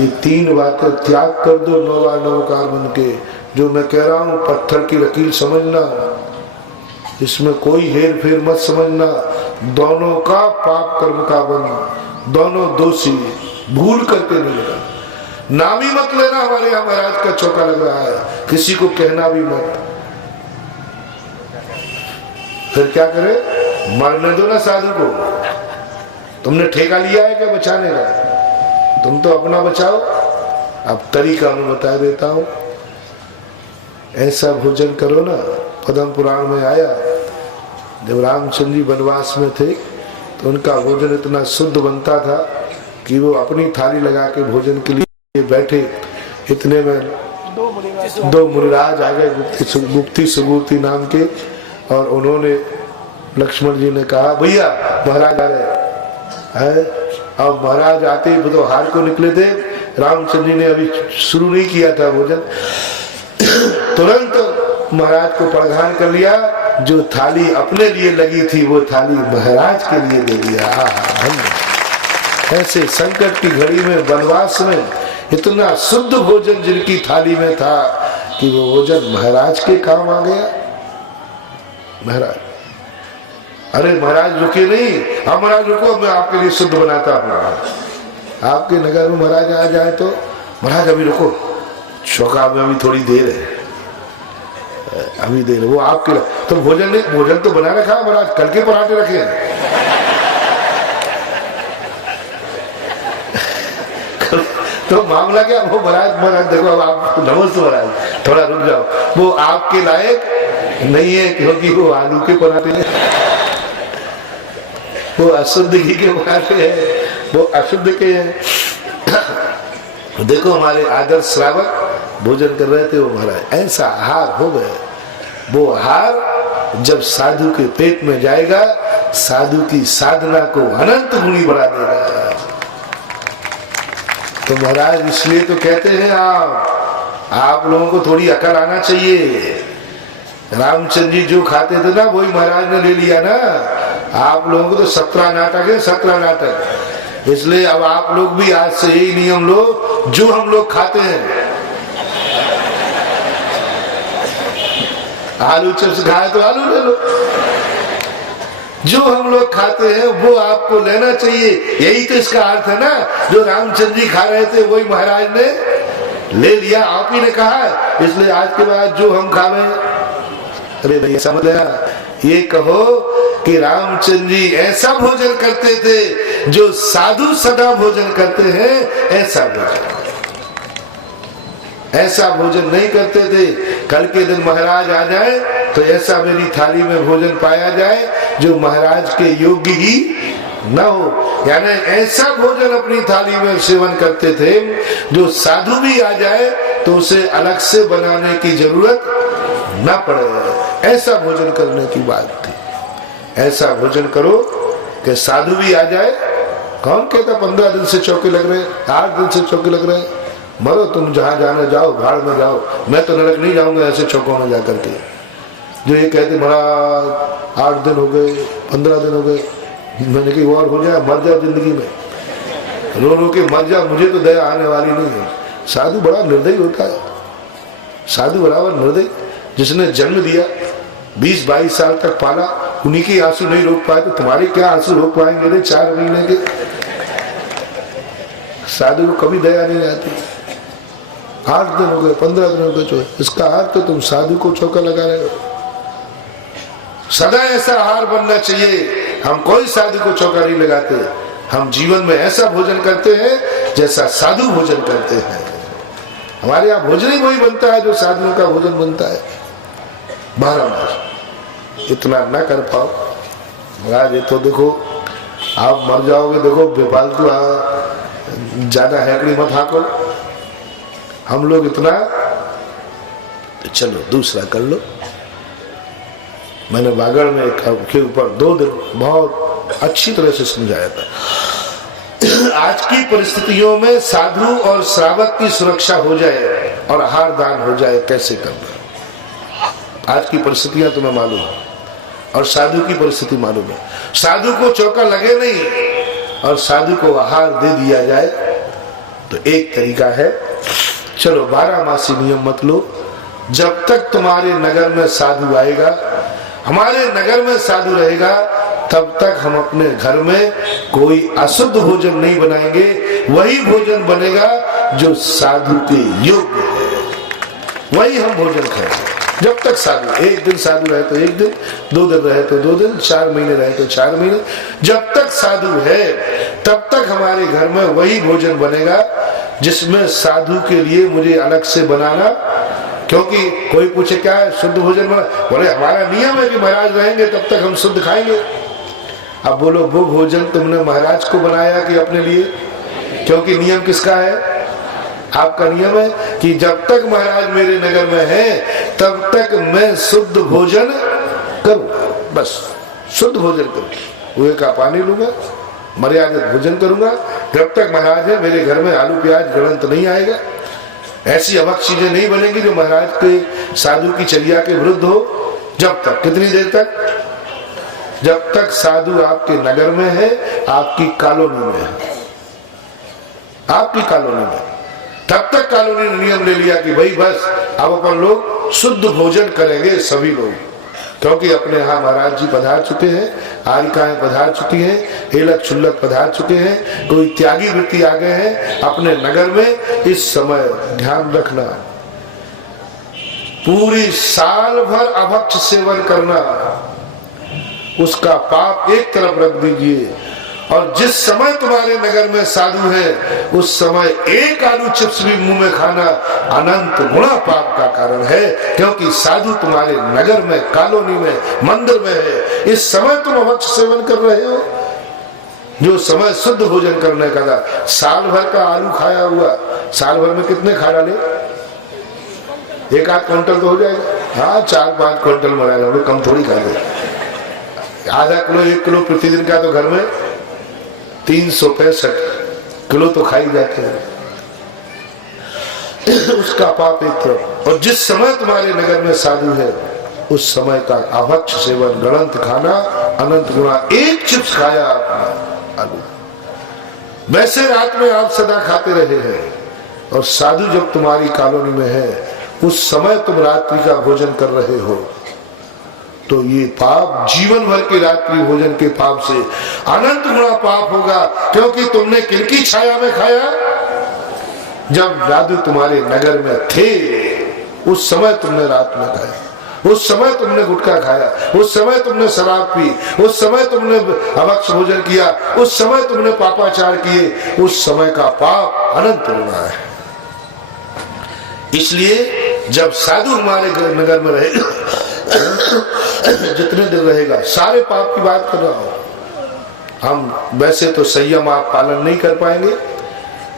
ये 3 बातें त्याग कर दो, नौवा नवकार बन के। जो मैं कह रहा हूँ पत्थर की लकीर समझना, इसमें कोई हेर फेर मत समझना। दोनों का पाप कर्म का बंध, दोनों दोषी, भूल करके नहीं लगा। नाम ही मत लेना हमारे यहाँ महाराज का चौका लग रहा है, किसी को कहना भी मत। फिर क्या करे? मरने दो ना साधु को। तुमने ठेका लिया है क्या बचाने का? तुम तो अपना बचाओ। अब तरीका मैं बता देता हूं, ऐसा भोजन करो ना। पद्म पुराण में आया, जब रामचंद्र जी वनवास में थे तो उनका भोजन इतना शुद्ध बनता था कि वो अपनी थाली लगा के भोजन के लिए बैठे। इतने में 2 मुनिराज आ गए, गुप्ती सुगूर्ती नाम के, और उन्होंने लक्ष्मण जी ने कहा भैया महाराज आ रहे। है। अब महाराज आते ही तो हार को निकले थे, रामचंद्र जी ने अभी शुरू नहीं किया था भोजन, तुरंत महाराज को प्रधान कर लिया, जो थाली अपने लिए लगी थी वो थाली महाराज के लिए दे दिया। ऐसे संकट की घड़ी में, वनवास में इतना शुद्ध भोजन जिनकी थाली में था कि वो भोजन महाराज के काम आ गया। महाराज, अरे महाराज रुके नहीं, अब महाराज रुको, मैं आपके लिए शुद्ध बनाता हूँ। आपके नगर में महाराज आ जाए तो महाराज अभी रुको, चौका में अभी थोड़ी देर है, अभी देर है, वो आपके तो भोजन नहीं, भोजन तो बना रखा महाराज, कल के पराठे रखे हैं। तो मामला क्या, वो महाराज देखो, अब आप नमस्ते महाराज, थोड़ा रुक जाओ, वो आपके लायक नहीं है क्योंकि वो आलू के पराठे हैं, वो अशुद्ध घी के पराठे हैं, वो अशुद्ध के हैं। देखो हमारे आदर्श श्रावक भोजन कर रहे थे, वो महाराज ऐसा आहार हो गए, वो आहार जब साधु के पेट में जाएगा, साधु की साधना को अनंत गुणी बढ़ा देगा। तो महाराज इसलिए तो कहते हैं आप लोगों को थोड़ी अकल आना चाहिए। रामचंद्र जी जो खाते थे ना वही महाराज ने ले लिया ना, आप लोगों को तो 17 नाटक है, 17 नाटक। इसलिए अब आप लोग भी आज से यही नियम लो, जो हम लोग खाते हैं, आलू चिप्स खाए तो आलू ले लो, जो हम लोग खाते हैं वो आपको लेना चाहिए। यही तो इसका अर्थ है ना, जो रामचंद्र जी खा रहे थे वही महाराज ने ले लिया, आप ही ने कहा, इसलिए आज के बाद जो हम खा रहे हैं, अरे नहीं समझ लेना, ये कहो कि रामचंद्र जी ऐसा भोजन करते थे जो साधु सदा भोजन करते हैं, ऐसा भोजन, ऐसा भोजन नहीं करते थे। कल के दिन महाराज आ जाए तो ऐसा मेरी थाली में भोजन पाया जाए जो महाराज के योग्य ही न हो, यानी ऐसा भोजन अपनी थाली में सेवन करते थे जो साधु भी आ जाए तो उसे अलग से बनाने की जरूरत न पड़े, ऐसा भोजन करने की बात थी। ऐसा भोजन करो कि साधु भी आ जाए। कौन कहता 15 दिन से चौके लग रहे, 8 दिन से चौके लग रहे, मरो तुम जहां जाना जाओ, भाड़ में जाओ, मैं तो नरक नहीं जाऊंगा ऐसे चौकों में जाकर के। जो ये कहते महाराज 8 दिन हो गए, 15 दिन हो गए, मैंने कही और हो जाए, मर जाओ जिंदगी में, रो रो के मर जाओ, मुझे तो दया आने वाली नहीं है। साधु बड़ा निर्दयी होता है, साधु बराबर निर्दयी। जिसने जन्म दिया, 20-22 साल तक पाला, उन्हीं के आंसू नहीं रोक पाए तो तुम्हारे क्या आंसू रोक पाएंगे रे 4 महीने के। साधु को कभी दया नहीं आती। 8 दिन हो गए, 15 दिन हो गए, इसका अर्थ तो तुम साधु को चौका लगा रहे हो। सदा ऐसा आहार बनना चाहिए। हम कोई साधु को चौका नहीं लगाते, हम जीवन में ऐसा भोजन करते हैं जैसा साधु भोजन करते हैं। हमारे यहाँ भोजन ही वही बनता है जो साधुओं का भोजन बनता है। 12 मास इतना ना कर पाओ महाराज, ये तो देखो आप मर जाओगे। देखो बेफालतू ज्यादा हैकड़ी मत हाको। हम लोग इतना, चलो दूसरा कर लो। मैंने बागड़ में के ऊपर 2 दिन बहुत अच्छी तरह से समझाया था। आज की परिस्थितियों में साधु और श्रावक की सुरक्षा हो जाए और आहार दान हो जाए, कैसे करना। आज की परिस्थितियां तुम्हें मालूम है और साधु की परिस्थिति मालूम है। साधु को चौका लगे नहीं और साधु को आहार दे दिया जाए तो एक तरीका है। चलो 12 मासी नियम मत लो। जब तक तुम्हारे नगर में साधु आएगा, हमारे नगर में साधु रहेगा, तब तक हम अपने घर में कोई अशुद्ध भोजन नहीं बनाएंगे। वही भोजन बनेगा जो साधु के योग्य है, वही हम भोजन खाएंगे। जब तक साधु, 1 दिन साधु रहे तो 1 दिन, 2 दिन रहे तो 2 दिन, 4 महीने रहे तो 4 महीने, जब तक साधु है तब तक हमारे घर में वही भोजन बनेगा जिसमें साधु के लिए मुझे अलग से बनाना। क्योंकि कोई पूछे क्या है शुद्ध भोजन बना, बोले हमारा नियम है कि महाराज रहेंगे तब तक हम शुद्ध खाएंगे। अब बोलो वो भोजन तुमने महाराज को बनाया कि अपने लिए? क्योंकि नियम किसका है? आपका नियम है कि जब तक महाराज मेरे नगर में है तब तक मैं शुद्ध भोजन करूं, बस शुद्ध भोजन करूं। कुएं का पानी लूंगा, मर्यादित भोजन करूंगा। जब तक महाराज है मेरे घर में आलू प्याज गलंत नहीं आएगा। ऐसी अभक्ष चीजें नहीं बनेंगी जो महाराज के साधु की चर्या के विरुद्ध हो। जब तक, कितनी देर तक? जब तक साधु आपके नगर में है, आपकी कॉलोनी में है, आपकी कॉलोनी में, तब तक कॉलोनी ने नियम ले लिया कि भाई बस अब अपन लोग शुद्ध भोजन करेंगे सभी लोग, क्योंकि अपने यहाँ महाराज जी पधार चुके हैं, आरिकाएं पधार चुकी हैं, हेलक छुल्लक पधार चुके हैं, कोई त्यागी वृत्ति आ गए हैं अपने नगर में। इस समय ध्यान रखना, पूरी साल भर अभक्ष सेवन करना, उसका पाप एक तरफ रख दीजिए। और जिस समय तुम्हारे नगर में साधु है, उस समय एक आलू चिप्स भी मुंह में खाना अनंत गुणा पाप का कारण है, क्योंकि साधु तुम्हारे नगर में, कॉलोनी में, मंदिर में है। इस समय तुम अभक्ष सेवन कर रहे हो, जो समय शुद्ध भोजन करने का था। साल भर का आलू खाया हुआ, साल भर में कितने खा डाले? 1-8 क्विंटल तो हो जाएगा। हाँ, 4-5 क्विंटल मराएगा, हमें कम थोड़ी खाएंगे। आधा किलो 1 किलो प्रतिदिन का तो घर में 365 किलो तो खाई जाते हैं। उसका पाप एक तरफ। और जिस समय तुम्हारे नगर में साधु है, उस समय का अभक्ष सेवन, गलंत खाना अनंत गुणा। एक चिप्स खाया आपने आलू, वैसे रात में आप सदा खाते रहे हैं। और साधु जब तुम्हारी कॉलोनी में है, उस समय तुम रात्रि का भोजन कर रहे हो, तो ये पाप जीवन भर के रात्रि भोजन के पाप से अनंत गुणा पाप होगा। क्योंकि तुमने किनकी छाया में खाया? जब साधु तुम्हारे नगर में थे, उस समय तुमने रात में खाया, उस समय तुमने गुटखा खाया, उस समय तुमने शराब पी, उस समय तुमने अभक्ष भोजन किया, उस समय तुमने पापाचार किए। उस समय का पाप अनंत गुणा है। इसलिए जब साधु हमारे नगर में रहे, जितने दिन रहेगा, सारे पाप की बात कर रहा हूं। हम वैसे तो संयम आप पालन नहीं कर पाएंगे,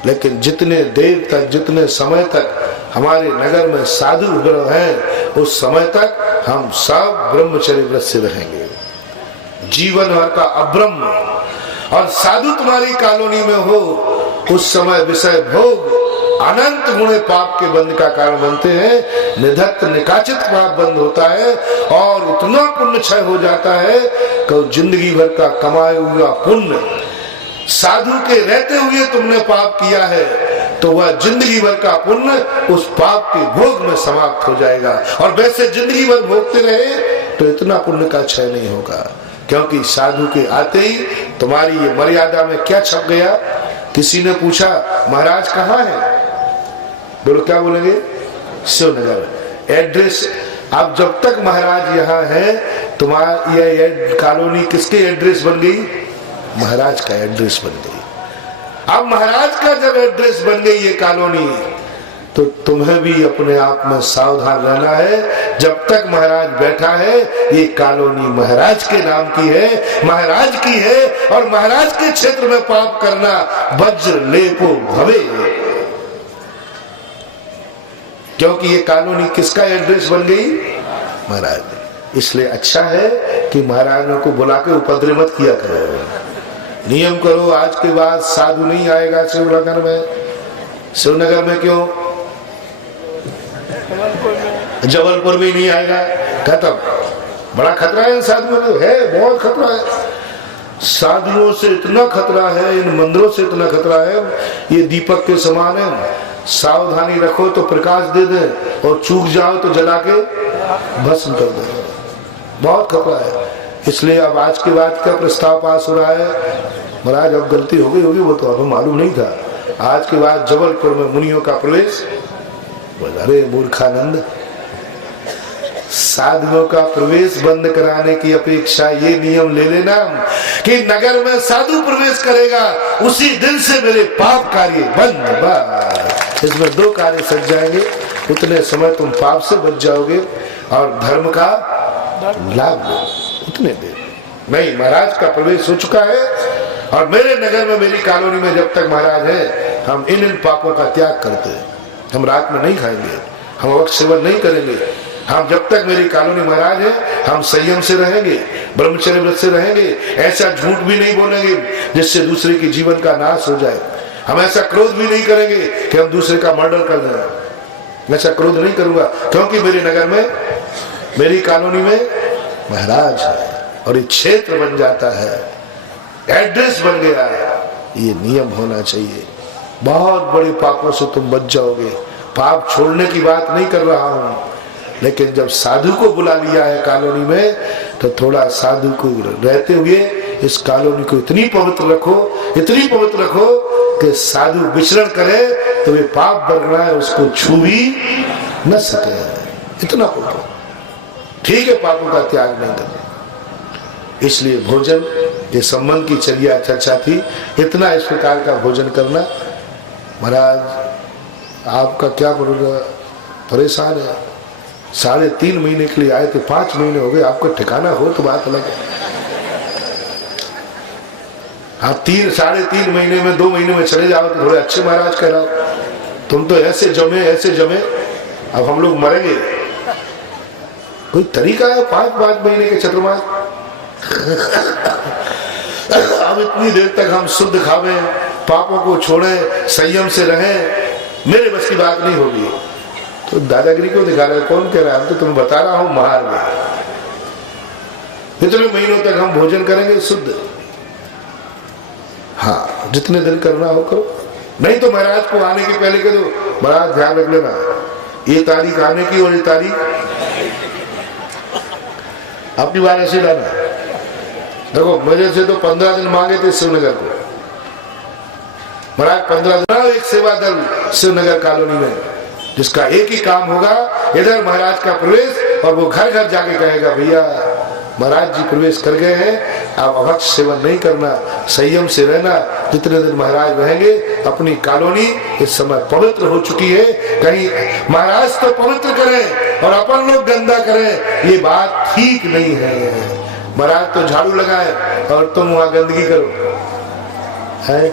लेकिन जितने देर तक, जितने समय तक हमारे नगर में साधु हैं, उस समय तक हम सब ब्रह्मचर्य व्रत से रहेंगे, जीवन भर का अब्रह्म। और साधु तुम्हारी कॉलोनी में हो, उस समय विषय भोग अनंत गुणे पाप के बंध का कारण बनते हैं। निधत्त निकाचित पाप बंद होता है, और इतना पुण्य क्षय हो जाता है कि जिंदगी भर का कमाया हुआ पुण्य, साधु के रहते हुए तुमने पाप किया है, तो वह जिंदगी भर का पुण्य उस पाप के भोग में समाप्त हो जाएगा। और वैसे जिंदगी भर भोगते रहे तो इतना पुण्य का क्षय नहीं होगा। क्योंकि साधु के आते ही तुम्हारी ये मर्यादा में क्या छप गया? किसी ने पूछा महाराज कहाँ है? बोलो, क्या बोलेंगे? शिवनगर। एड्रेस, अब जब तक महाराज यहाँ है, तुम्हारा ये कॉलोनी किसके एड्रेस बन गई? महाराज का एड्रेस बन गई। अब महाराज का जब एड्रेस बन गई ये कॉलोनी, तो तुम्हें भी अपने आप में सावधान रहना है। जब तक महाराज बैठा है, ये कॉलोनी महाराज के नाम की है, महाराज की है। और महाराज के क्षेत्र में पाप करना वज्र लेपो भवे, क्योंकि ये कॉलोनी किसका एड्रेस बन गई? महाराज। इसलिए अच्छा है कि महाराजों को बुला के उपद्रव मत किया करो। नियम करो, आज के बाद साधु नहीं आएगा शिवनगर में। शिवनगर में क्यों? जबलपुर में नहीं आएगा, खत्म। बड़ा खतरा है इन साधुओं को, है बहुत खतरा है। साधुओं से इतना खतरा है, इन मंदिरों से इतना खतरा है, ये दीपक के समान है। सावधानी रखो तो प्रकाश दे दे, और चूक जाओ तो जला के भस्म कर दे। बहुत खतरा है। इसलिए अब आज के बाद क्या प्रस्ताव पास हो रहा है? महाराज अब गलती हो गई होगी, वो तो हमें मालूम नहीं था। आज के बाद जबलपुर में मुनियों का प्रवेश। अरे मूर्खानंद, साधुओं का प्रवेश बंद कराने की अपेक्षा ये नियम ले लेना कि नगर में साधु प्रवेश करेगा, उसी दिन से मेरे पाप कार्य बंद। बस इसमें 2 कार्य सज जाएंगे, उतने समय तुम पाप से बच जाओगे और धर्म का लाभ लो। उतने देर नहीं, महाराज का प्रवेश हो चुका है, और मेरे नगर में, मेरी कॉलोनी में जब तक महाराज है, हम इन पापों का त्याग करते हैं। हम रात में नहीं खाएंगे, हम अवक्ष सेवन नहीं करेंगे, हम जब तक मेरी कॉलोनी महाराज है हम संयम से रहेंगे, ब्रह्मचर्य व्रत से रहेंगे, ऐसा झूठ भी नहीं बोलेंगे जिससे दूसरे के जीवन का नाश हो जाए। हम ऐसा क्रोध भी नहीं करेंगे कि हम दूसरे का मर्डर कर दें। ऐसा क्रोध नहीं करूंगा क्योंकि मेरे नगर में, मेरी कॉलोनी में महाराज है और ये क्षेत्र बन जाता है, एड्रेस बन गया है। ये नियम होना चाहिए। बहुत बड़े पापों से तुम बच जाओगे। पाप छोड़ने की बात नहीं कर रहा हूं, लेकिन जब साधु को बुला लिया है कॉलोनी में तो थोड़ा साधु को रहते हुए इस कॉलोनी को इतनी पवित्र रखो, इतनी पवित्र रखो कि साधु विचरण करे तो वे पाप बरगड़ा है उसको छू भी न सके। इतना पवित्र, ठीक है, पापों का त्याग नहीं करना। इसलिए भोजन के संबंध की चर्या चर्चा थी। इतना इस प्रकार का भोजन करना। महाराज आपका क्या परेशान है, 3.5 महीने के लिए आए थे, 5 महीने हो गए, आपको ठिकाना हो तो बात अलग है। आप 3.5 महीने में 2 महीने में चले जाओ तो थोड़े अच्छे महाराज कहलाओ। तुम तो ऐसे जमे, अब हम लोग मरेंगे। कोई तरीका है 5 महीने के चतुर्मास? अब इतनी देर तक हम शुद्ध खावे, पापों को छोड़े, संयम से रहें, मेरे बस की बात नहीं होगी। तो दादागिरी को दिखा रहे, कौन कह रहा है? तो तुम्हें बता रहा हूं महार में इतने महीनों तक हम भोजन करेंगे शुद्ध। हाँ, जितने दिन करना हो करो, नहीं तो महाराज को आने के पहले कह दो, महाराज ध्यान रख लेना ये तारीख आने की और ये तारीख अपनी बार ऐसे लाना। देखो मेरे से तो 15 दिन मांगे थे शिवनगर को, महाराज 15 दिन। एक सेवा दल शिवनगर कॉलोनी में जिसका एक ही काम होगा, इधर महाराज का प्रवेश, और वो घर घर जाके कहेगा भैया महाराज जी प्रवेश कर गए हैं, आप अभक्ष सेवन नहीं करना, संयम से रहना। जितने दिन महाराज रहेंगे अपनी कॉलोनी इस समय पवित्र हो चुकी है, कहीं महाराज तो पवित्र करें और अपन लोग गंदा करें, ये बात ठीक नहीं है। महाराज तो झाड़ू लगाए और तुम वहां गंदगी करो, है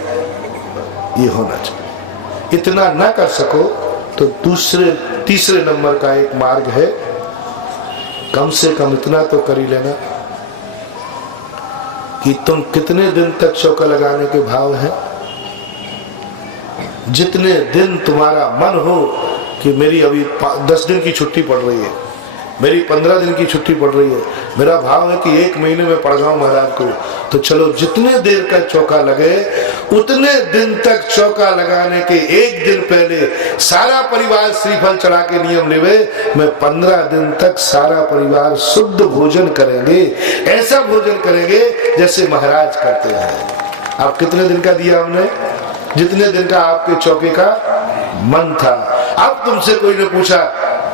ये होना चाहिए। इतना ना कर सको तो तीसरे नंबर का एक मार्ग है, कम से कम इतना तो कर ही लेना कि तुम कितने दिन तक चौका लगाने के भाव है। जितने दिन तुम्हारा मन हो कि मेरी अभी 10 दिन की छुट्टी पड़ रही है, मेरी 15 दिन की छुट्टी पड़ रही है, मेरा भाव है कि 1 महीने में पड़ जाऊं महाराज को, तो चलो जितने देर का चौका लगे उतने दिन तक चौका लगाने के 1 दिन पहले सारा परिवार श्रीफल चढ़ा के नियम लेवे। मैं 15 दिन तक सारा परिवार शुद्ध भोजन करेंगे, ऐसा भोजन करेंगे जैसे महाराज करते हैं। आप कितने दिन का दिया हमने? जितने दिन का आपके चौके का मन था। अब तुमसे कोई ने पूछा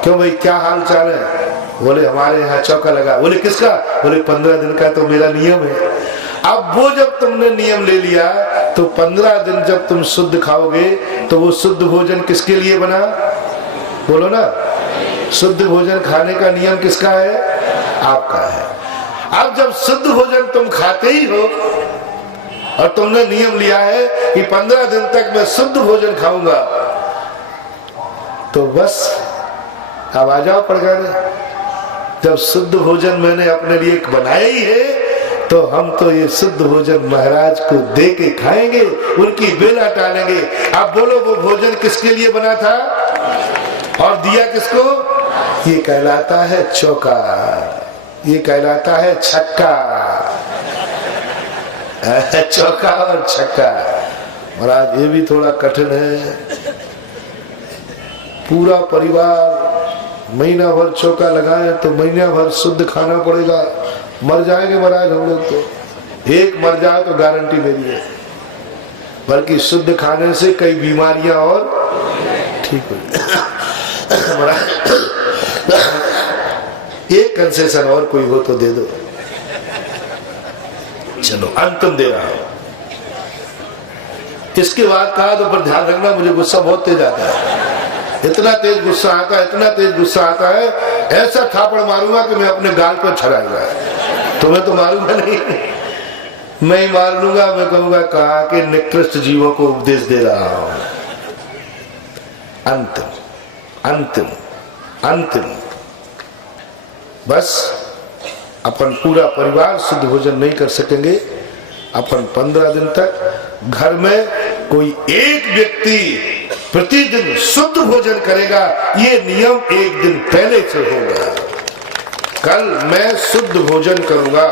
क्यों भाई क्या हाल चाल है? बोले हमारे यहाँ चौका लगा। बोले किसका? बोले 15 दिन का तो मेरा नियम है। अब वो जब तुमने नियम ले लिया तो 15 दिन जब तुम शुद्ध खाओगे तो वो शुद्ध भोजन किसके लिए बना? बोलो ना, शुद्ध भोजन खाने का नियम किसका है? आपका है। अब जब शुद्ध भोजन तुम खाते ही हो और तुमने नियम लिया है कि 15 दिन तक मैं शुद्ध भोजन खाऊंगा, तो बस अब आ जाओ पड़गाने। जब शुद्ध भोजन मैंने अपने लिए बनाया ही है तो हम तो ये शुद्ध भोजन महाराज को दे के खाएंगे, उनकी बेला टालेंगे। अब बोलो वो भोजन किसके लिए बना था और दिया किसको? ये कहलाता है चौका, ये कहलाता है छक्का। चौका और छक्का महाराज ये भी थोड़ा कठिन है। पूरा परिवार महीना भर चौका लगाए तो महीना भर शुद्ध खाना पड़ेगा। मर जाएंगे महाराज हम लोग तो। एक मर जाए तो गारंटी मेरी है, बल्कि शुद्ध खाने से कई बीमारियां और ठीक हो। महाराज एक कंसेशन और कोई हो तो दे दो। चलो अंतिम दे रहा हूं। इसके बाद कहा तो पर ध्यान रखना, मुझे गुस्सा बहुत तेज आता है। इतना तेज गुस्सा आता है, इतना तेज गुस्सा आता है, ऐसा थापड़ मारूंगा कि मैं अपने गाल पर छड़ाऊंगा। तुम्हें तो मारूंगा नहीं, मैं ही मार लूंगा। मैं कहूंगा कहा कि निकृष्ट जीवों को उपदेश दे रहा हूं। अंतिम अंतिम अंतिम बस अपन पूरा परिवार शुद्ध भोजन नहीं कर सकेंगे। अपन 15 दिन तक घर में कोई एक व्यक्ति प्रतिदिन शुद्ध भोजन करेगा, ये नियम एक दिन पहले से होगा। कल मैं शुद्ध भोजन करूंगा,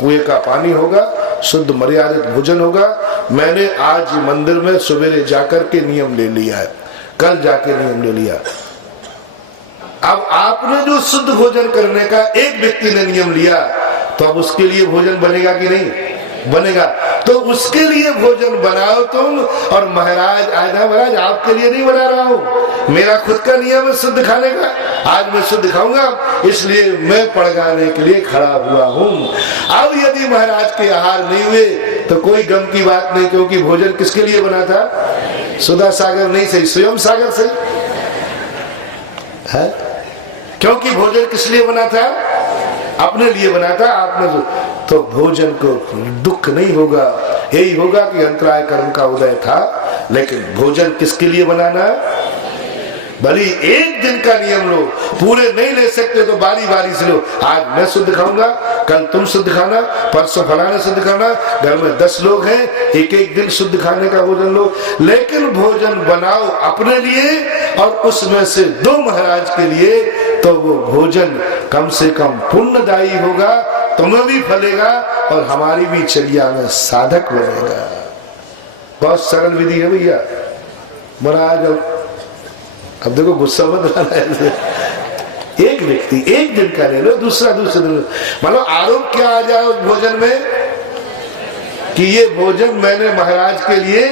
कुएं का पानी होगा, शुद्ध मर्यादित भोजन होगा। मैंने आज मंदिर में सवेरे जाकर के नियम ले लिया है, कल जाके नियम ले लिया। अब आपने जो शुद्ध भोजन करने का एक व्यक्ति ने नियम लिया, तो अब उसके लिए भोजन बनेगा कि नहीं बनेगा? तो उसके लिए भोजन बनाओ तुम। और महाराज आज महाराज आपके लिए नहीं बना रहा हूं, मेरा खुद का नियम है शुद्ध खाने का, आज मैं शुद्ध खाऊंगा, इसलिए मैं पड़गाने के लिए खड़ा हुआ हूं। अब यदि महाराज के आहार नहीं हुए तो कोई गम की बात नहीं, क्योंकि भोजन किसके लिए बना था? सुधा सागर नहीं सही, स्वयं सागर सही है। क्योंकि भोजन किस लिए बना था? अपने लिए बना था। आपने तो भोजन को दुख नहीं होगा, यही होगा कि अंतराय कर्म का उदय था। लेकिन भोजन किसके लिए बनाना? भली एक दिन का नियम लो, पूरे नहीं ले सकते तो बारी बारी से लो। आज मैं शुद्ध खाऊंगा, कल तुम शुद्ध खाना, परसों फलाना शुद्ध खाना। घर में 10 लोग हैं, एक एक दिन शुद्ध खाने का भोजन लो। लेकिन भोजन बनाओ अपने लिए और उसमें से 2 महाराज के लिए, तो वो भोजन कम से कम पुण्यदायी होगा, तुम्हें भी फलेगा और हमारी भी चर्या में साधक बनेगा। बहुत सरल विधि है भैया। महाराज अब देखो गुस्सा मत आना है। एक व्यक्ति एक दिन का ले लो, दूसरा दूसरे दिन। मतलब आरोप क्या आ जाए उस भोजन में कि ये भोजन मैंने महाराज के लिए,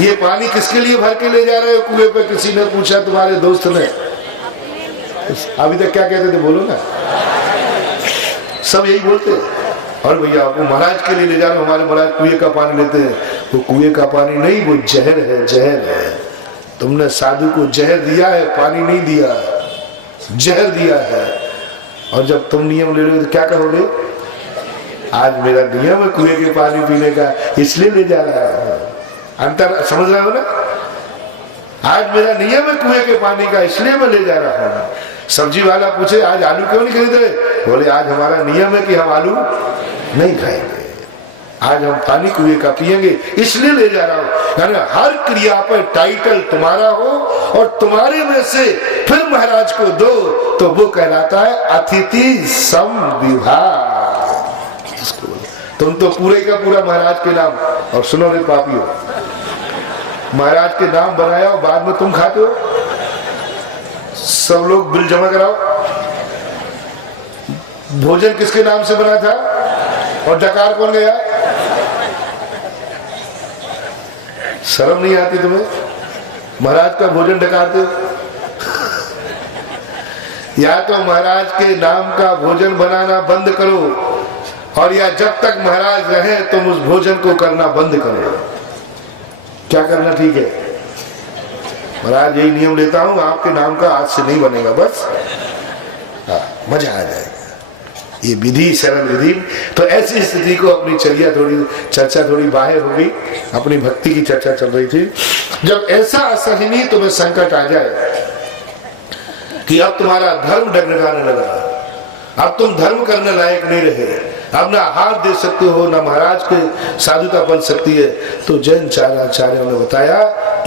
ये पानी किसके लिए भर के ले जा रहे हो कुएं पे? किसी ने पूछा, तुम्हारे दोस्त ने। अभी तक क्या कहते थे बोलो ना, सब यही बोलते। और भैया आपको महाराज के लिए ले जा रहे हो, हमारे महाराज कुएं का पानी लेते हैं। वो कुएं का पानी नहीं, वो जहर है, जहर है। तुमने साधु को जहर दिया है, पानी नहीं दिया, जहर दिया है। और जब तुम नियम ले रहे हो तो क्या कहोगे? आज मेरा नियम है कुएं के पानी पीने का, इसलिए ले जा रहा है। अंतर समझ रहे हो ना? आज मेरा नियम है कुएं के पानी का, इसलिए मैं ले जा रहा हूँ। सब्जी वाला पूछे आज आलू क्यों नहीं खरीद रहे? बोले आज हमारा नियम है कि हम आलू नहीं खाएंगे, आज हम पानी कुएं का पिएंगे, इसलिए ले जा रहा हूं। यानी हर क्रिया पर टाइटल तुम्हारा हो और तुम्हारे में से फिर महाराज को दो, तो वो कहलाता है अतिथि समविभाग। तुम तो पूरे का पूरा महाराज के नाम, और सुनो रे पापियों, महाराज के नाम बनाया और बाद में तुम खाते हो। सब लोग बिल जमा कराओ। भोजन किसके नाम से बना था और डकार कौन गया? शर्म नहीं आती तुम्हें? महाराज का भोजन डकारते हो। या तो महाराज के नाम का भोजन बनाना बंद करो, और या जब तक महाराज रहे तुम उस भोजन को करना बंद करो। क्या करना ठीक है? महाराज यही नियम लेता हूं, आपके नाम का आज से नहीं बनेगा, बस मजा आ जाएगा। ये विधि सरल विधि। तो ऐसी स्थिति को अपनी चर्चा थोड़ी बाहर हो गई, अपनी भक्ति की चर्चा चल रही थी। जब ऐसा असहनीय तुम्हें संकट आ जाए कि अब तुम्हारा धर्म डगमगाने लगा, अब तुम धर्म करने लायक नहीं रहे, अब ना हाथ दे सकते हो, ना महाराज के साधुता बन सकती है, तो जैन आचार्यों ने बताया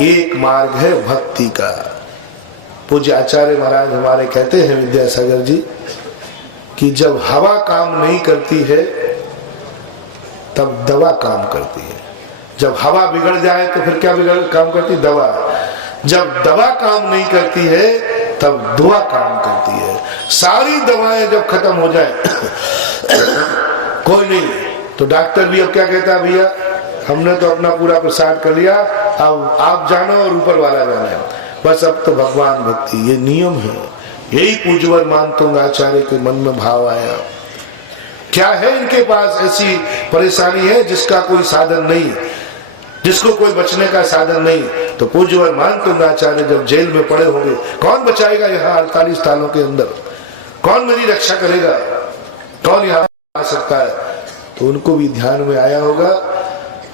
एक मार्ग है भक्ति का। पूज्य आचार्य महाराज हमारे कहते हैं विद्यासागर जी कि जब हवा काम नहीं करती है तब दवा काम करती है। जब हवा बिगड़ जाए तो फिर क्या काम करती? दवा। जब दवा काम नहीं करती है तब दुआ काम करती है। सारी दवाएं जब खत्म हो जाए कोई नहीं, तो डॉक्टर भी अब क्या कहता है, भैया हमने तो अपना पूरा प्रसाद कर लिया, अब आप जानो और ऊपर वाला जाने, बस अब तो भगवान भक्ति। ये नियम है। यही पूज्यवर मानतुंग आचार्य के मन में भाव आया। क्या है इनके पास ऐसी परेशानी है जिसका कोई साधन नहीं, जिसको कोई बचने का साधन नहीं? तो पूज्यवर मानतुंग आचार्य जब जेल में पड़े होंगे, कौन बचाएगा यहाँ 48 सालों के अंदर? कौन मेरी रक्षा करेगा? कौन यहाँ आ सकता है? तो उनको भी ध्यान में आया होगा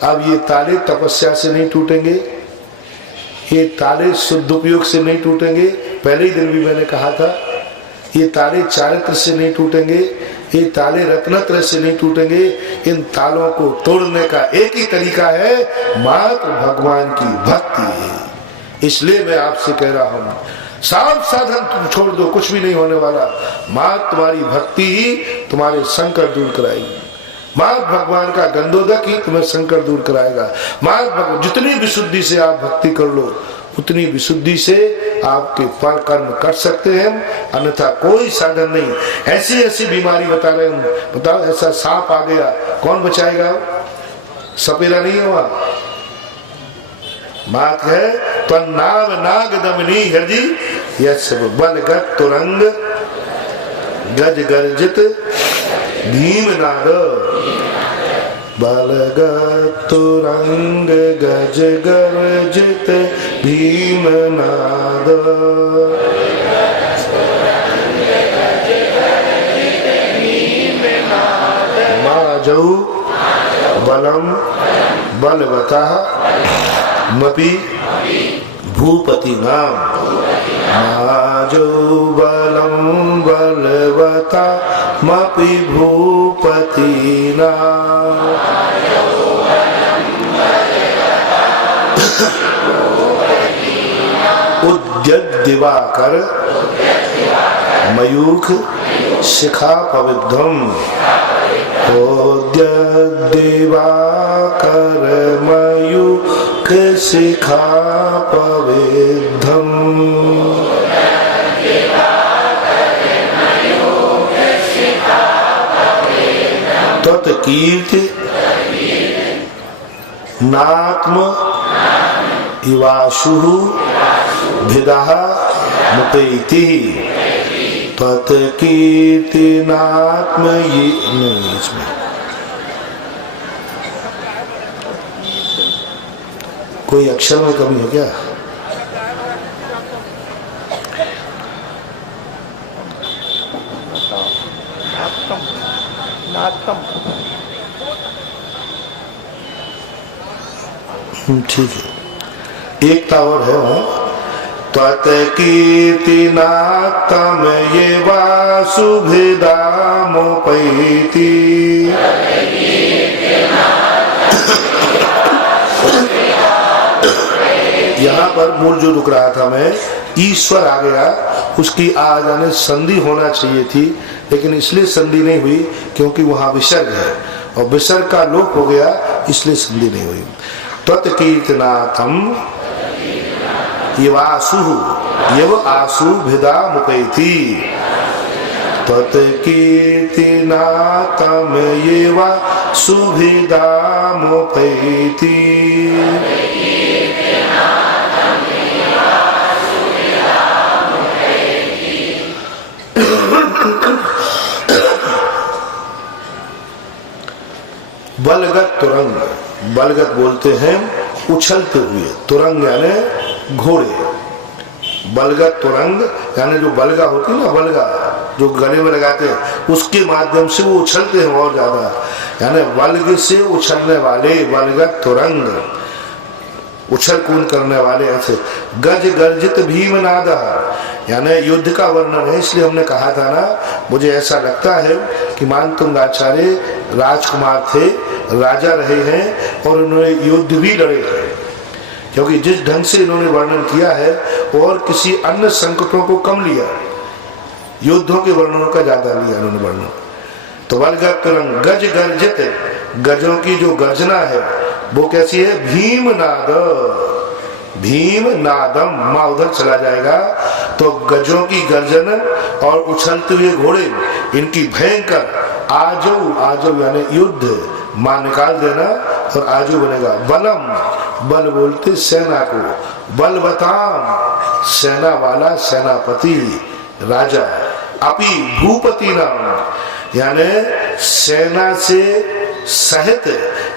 अब ये ताले तपस्या से नहीं टूटेंगे, ये ताले शुद्ध उपयोग से नहीं टूटेंगे। पहले ही दिन भी मैंने कहा था ये ताले चारित्र से नहीं टूटेंगे, ये ताले रत्नत्र से नहीं टूटेंगे। इन तालों को तोड़ने का एक ही तरीका है, मात्र भगवान की भक्ति है। इसलिए मैं आपसे कह रहा हूं, सब साधन तुम छोड़ दो, कुछ भी नहीं होने वाला। मात्र तुम्हारी भक्ति ही तुम्हारे संकट दूर कराएगी। मात्र भगवान का गंधोदक ही तुम्हें संकट दूर कराएगा। मात्र जितनी विशुद्धि से आप भक्ति कर लो, उतनी विशुद्धि से आपके पर कर्म कर सकते हैं, अन्यथा कोई साधन नहीं। ऐसी ऐसी बीमारी बता रहे हम, बताओ ऐसा सांप आ गया, कौन बचाएगा? सपेरा नहीं हुआ, बात है तो नाग नाग दमनी हरजी यस बलगत तुरंग गज गर्जित भीम नाद, बलगत तुरंग गज गर्जित भीम नाद। माजौ बलम बलवतः मपि भूपति नाम, माजौ बलम बलवता मपि भूपति नाम। उद्यत दिवाकर मयूख शिखा पवित्रम, उद्यत दिवाकर मयूख शिखा पवित्रम। तत्कीर्ति नात्म इवाशु भिदः मुपैति, तत्कीर्ति नात्म ये नहीं, इसमें कोई अक्षर में कमी है क्या? ठीक है, एकता और है वहां। त्वत्कीर्ति नात्म ये वासुभिदा मुपैति, यहाँ पर मूल जो रुक रहा था मैं, ईश्वर आ गया, उसकी आ जाने संधि होना चाहिए थी, लेकिन इसलिए संधि नहीं हुई क्योंकि वहां विसर्ग है, और विसर्ग का लोप हो गया, इसलिए संधि नहीं हुई। त्वत्कीर्तनाथम यवासु यव आसु भिदा मुपैति, त्वत्कीर्तनाथम यवासु भिदा मुपैति। बलगत तुरंग, बलगत बोलते हैं उछलते हुए, तुरंग यानी घोड़े। बलगत तुरंग यानी जो बलगा होती है ना, बलगा जो गले में लगाते हैं, उसके माध्यम से वो उछलते हैं और ज्यादा, यानी बलग से उछलने वाले, बलगत तुरंग, उछल कूद करने वाले। ऐसे गज गर्जित भीमनाद, यानी युद्ध का वर्णन है। इसलिए हमने कहा था ना, मुझे ऐसा लगता है कि मानतुंग आचार्य राजकुमार थे, राजा रहे हैं, और उन्होंने युद्ध भी लड़े हैं, क्योंकि जिस ढंग से इन्होंने वर्णन किया है और किसी अन्य संकटों को कम लिया, युद्धों के वर्णनों का ज्यादा लिया इन्होंने वर्णन। तो बलगत तुरंग गज गर्जित, गजों की जो गर्जना है वो कैसी है? भीम नाद, भीम नादम, माँ उधर चला जाएगा तो गजों की गर्जन और उछलते हुए घोड़े, इनकी भयंकर आजो, आजो यानी युद्ध, माँ निकाल देना और आजो बनेगा। बलम, बल बोलते सेना को, बलवताम सेना वाला, सेनापति, राजा। अपि भूपति नाम यानी सेना से सहित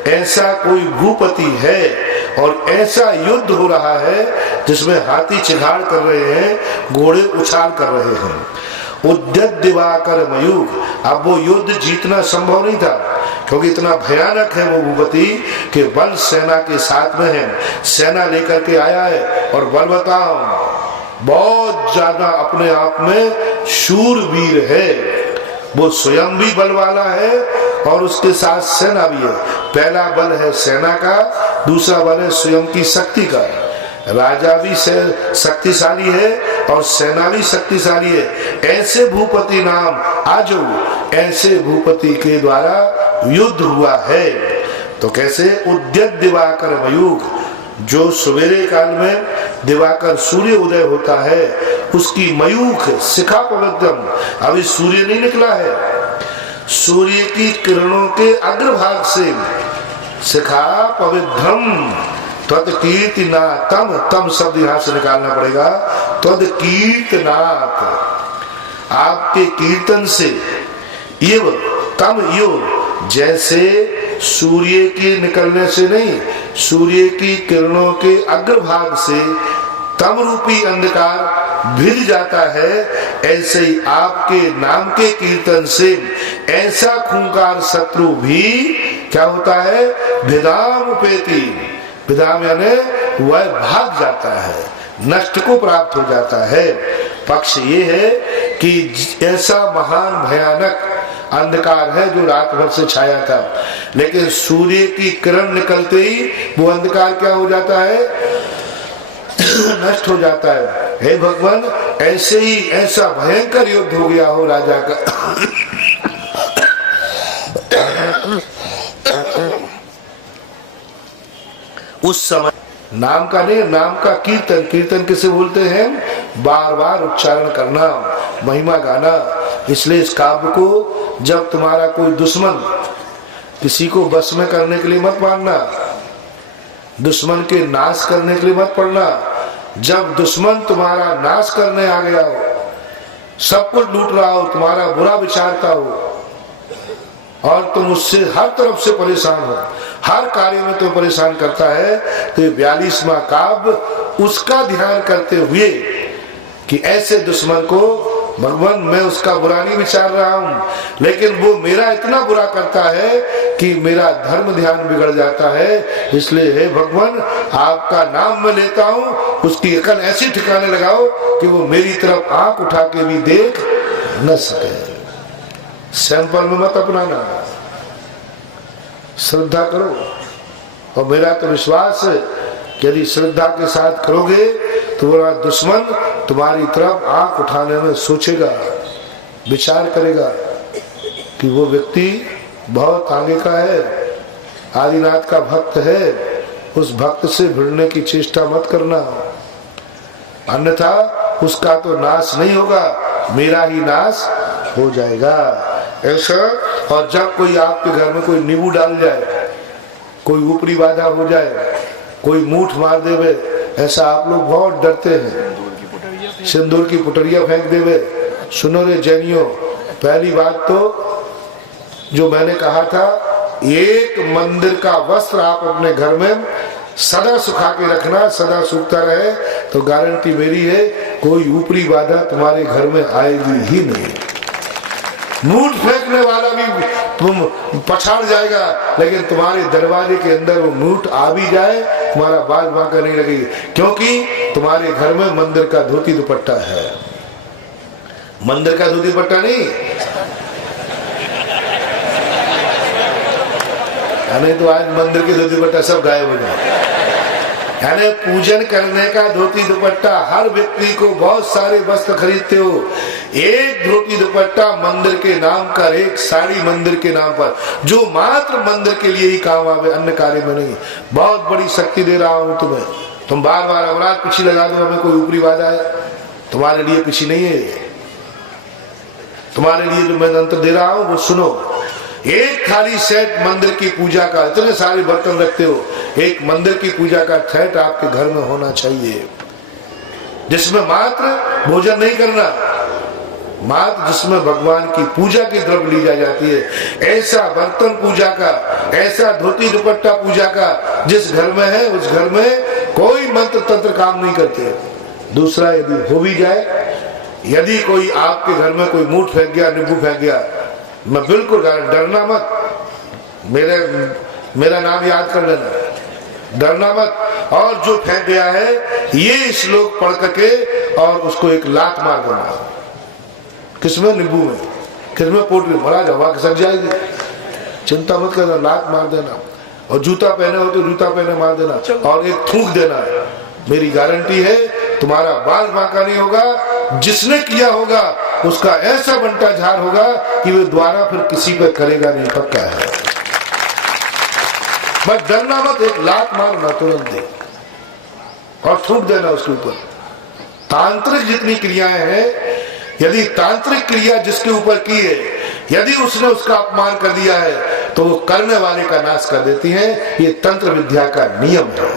ऐसा कोई भूपति है, और ऐसा युद्ध हो रहा है जिसमें हाथी चिघाड़ कर रहे हैं, घोड़े उछाल कर रहे हैं। उद्यत दिवाकर मयूख, अब वो युद्ध जीतना संभव नहीं था, क्योंकि इतना भयानक है वो भूपति कि बल सेना के साथ में है, सेना लेकर के आया है, और बलवताम बहुत ज्यादा अपने आप में शूरवीर है, वो स्वयं भी बल वाला है और उसके साथ सेना भी है। पहला बल है सेना का, दूसरा बल है स्वयं की शक्ति का। राजा भी शक्तिशाली है और सेना भी शक्तिशाली है। ऐसे भूपति नाम आजो, ऐसे भूपति के द्वारा युद्ध हुआ है। तो कैसे? उद्यत दिवाकर मयूख, जो सवेरे काल में दिवाकर सूर्य उदय होता है उसकी मयूख शिखा पवित्रम, अभी सूर्य नहीं निकला है, सूर्य की किरणों के अग्रभाग से शिखा पवित्रम त्वत्कीर्तिनाथम, तम शब्द यहां से निकालना पड़ेगा, त्वत्कीर्तनाथ, आपके कीर्तन से, इव तम यो, जैसे सूर्य के निकलने से नहीं, सूर्य की किरणों के अग्रभाग से तम रूपी अंधकार भिज जाता है, ऐसे ही आपके नाम के कीर्तन से ऐसा खूंखार शत्रु भी क्या होता है? भिदाम उपेति, विधाम यानी वह भाग जाता है, नष्ट को प्राप्त हो जाता है। पक्ष ये है कि ऐसा महान भयानक अंधकार है जो रात भर से छाया था, लेकिन सूर्य की किरण निकलते ही वो अंधकार क्या हो जाता है? नष्ट हो जाता है। हे भगवान, ऐसे ही ऐसा भयंकर युद्ध हो गया हो राजा का उस समय नाम का नहीं, नाम का कीर्तन, कीर्तन किसे बोलते हैं? बार बार उच्चारण करना, महिमा गाना। इसलिए इस काव्य को जब तुम्हारा कोई दुश्मन किसी को बस में करने के लिए मत मानना, दुश्मन के नाश करने के लिए मत पढ़ना। जब दुश्मन तुम्हारा नाश करने आ गया हो, सब कुछ लूट रहा हो, तुम्हारा बुरा विचारता हो और तुम उससे हर तरफ से परेशान हो, हर कार्य में तुम्हें परेशान करता है, तो 42वां काव्य उसका ध्यान करते हुए कि ऐसे दुश्मन को भगवान मैं उसका बुरा नहीं विचार रहा हूं, लेकिन वो मेरा इतना बुरा करता है कि मेरा धर्म ध्यान बिगड़ जाता है। इसलिए हे भगवान, आपका नाम मैं लेता हूं, उसकी अकल ऐसी ठिकाने लगाओ कि वो मेरी तरफ आंख उठा के भी देख न सके। सैंपल में मत अपनाना, श्रद्धा करो। और मेरा तो विश्वास है कि यदि श्रद्धा के साथ करोगे तो तुम्हारा दुश्मन तुम्हारी तरफ आंख उठाने में सोचेगा, विचार करेगा कि वो व्यक्ति बहुत आगे का है, आदिनाथ का भक्त है, उस भक्त से भिड़ने की चेष्टा मत करना, अन्यथा उसका तो नाश नहीं होगा, मेरा ही नाश हो जाएगा। ऐसा। और जब कोई आपके घर में कोई नींबू डाल जाए, कोई ऊपरी बाधा हो जाए, कोई मूठ मार देवे, ऐसा आप लोग बहुत डरते हैं, सिंदूर की पुटरिया फेंक देवे। सुनो रे जैनियों, पहली बात तो जो मैंने कहा था, एक मंदिर का वस्त्र आप अपने घर में सदा सुखा के रखना, सदा सूखता रहे, तो गारंटी मेरी है कोई ऊपरी बाधा तुम्हारे घर में आएगी ही नहीं। मूठ फेंकने वाला भी तुम पछाड़ जाएगा, लेकिन तुम्हारे दरवाजे के अंदर वो मूठ आ भी जाए, तुम्हारा बाल बांका नहीं लगेगी, क्योंकि तुम्हारे घर में मंदिर का धोती दुपट्टा है। मंदिर का धोती दुपट्टा नहीं, नहीं तो आज मंदिर के धोती दुपट्टा सब गायब हो जाए। यानी पूजन करने का धोती दुपट्टा, हर व्यक्ति को बहुत सारे वस्त्र खरीदते हो, एक धोती दुपट्टा मंदिर के नाम का, एक साड़ी मंदिर के नाम पर, जो मात्र मंदिर के लिए ही काम आवे, अन्य कार्य में नहीं। बहुत बड़ी शक्ति दे रहा हूं तुम्हें, तुम बार बार अवराध पीछे लगा दो, हमें कोई ऊपरी बाधा है, तुम्हारे लिए पीछे नहीं है। तुम्हारे लिए जो मैं मंत्र दे रहा हूं वो सुनो। एक खाली सेट मंदिर की पूजा का, इतने सारे बर्तन रखते हो, एक मंदिर की पूजा का सेट आपके घर में होना चाहिए, जिसमें मात्र भोजन नहीं करना, मात्र जिसमें भगवान की पूजा की द्रव्य ली जाती है, ऐसा बर्तन पूजा का, ऐसा धोती दुपट्टा पूजा का जिस घर में है, उस घर में कोई मंत्र तंत्र काम नहीं करते। दूसरा, यदि हो भी जाए, यदि कोई आपके घर में कोई मूठ फेंक गया, नींबू फेंक गया, मैं बिल्कुल डरना मत, मेरा नाम याद कर लेना, डरना मत। और जो फेंक गया है ये श्लोक पढ़ करके और उसको एक लात मार देना। किसमें? नींबू में, किसमें? पोटली। महाराज हवा सक जाएगी, चिंता मत करना, लात मार देना। और जूता पहने हो तो जूता पहने मार देना और एक थूक देना। मेरी गारंटी है तुम्हारा बाल बांका नहीं होगा। जिसने किया होगा उसका ऐसा बंटा झाड़ होगा कि वो दोबारा फिर किसी पे करेगा नहीं, पक्का है। बस डरना मत, एक लात मारना तुरंत दे और थूक देना उसके ऊपर। तांत्रिक जितनी क्रियाएं हैं, यदि तांत्रिक क्रिया जिसके ऊपर की है, यदि उसने उसका अपमान कर दिया है तो वो करने वाले का नाश कर देती है। ये तंत्र विद्या का नियम है,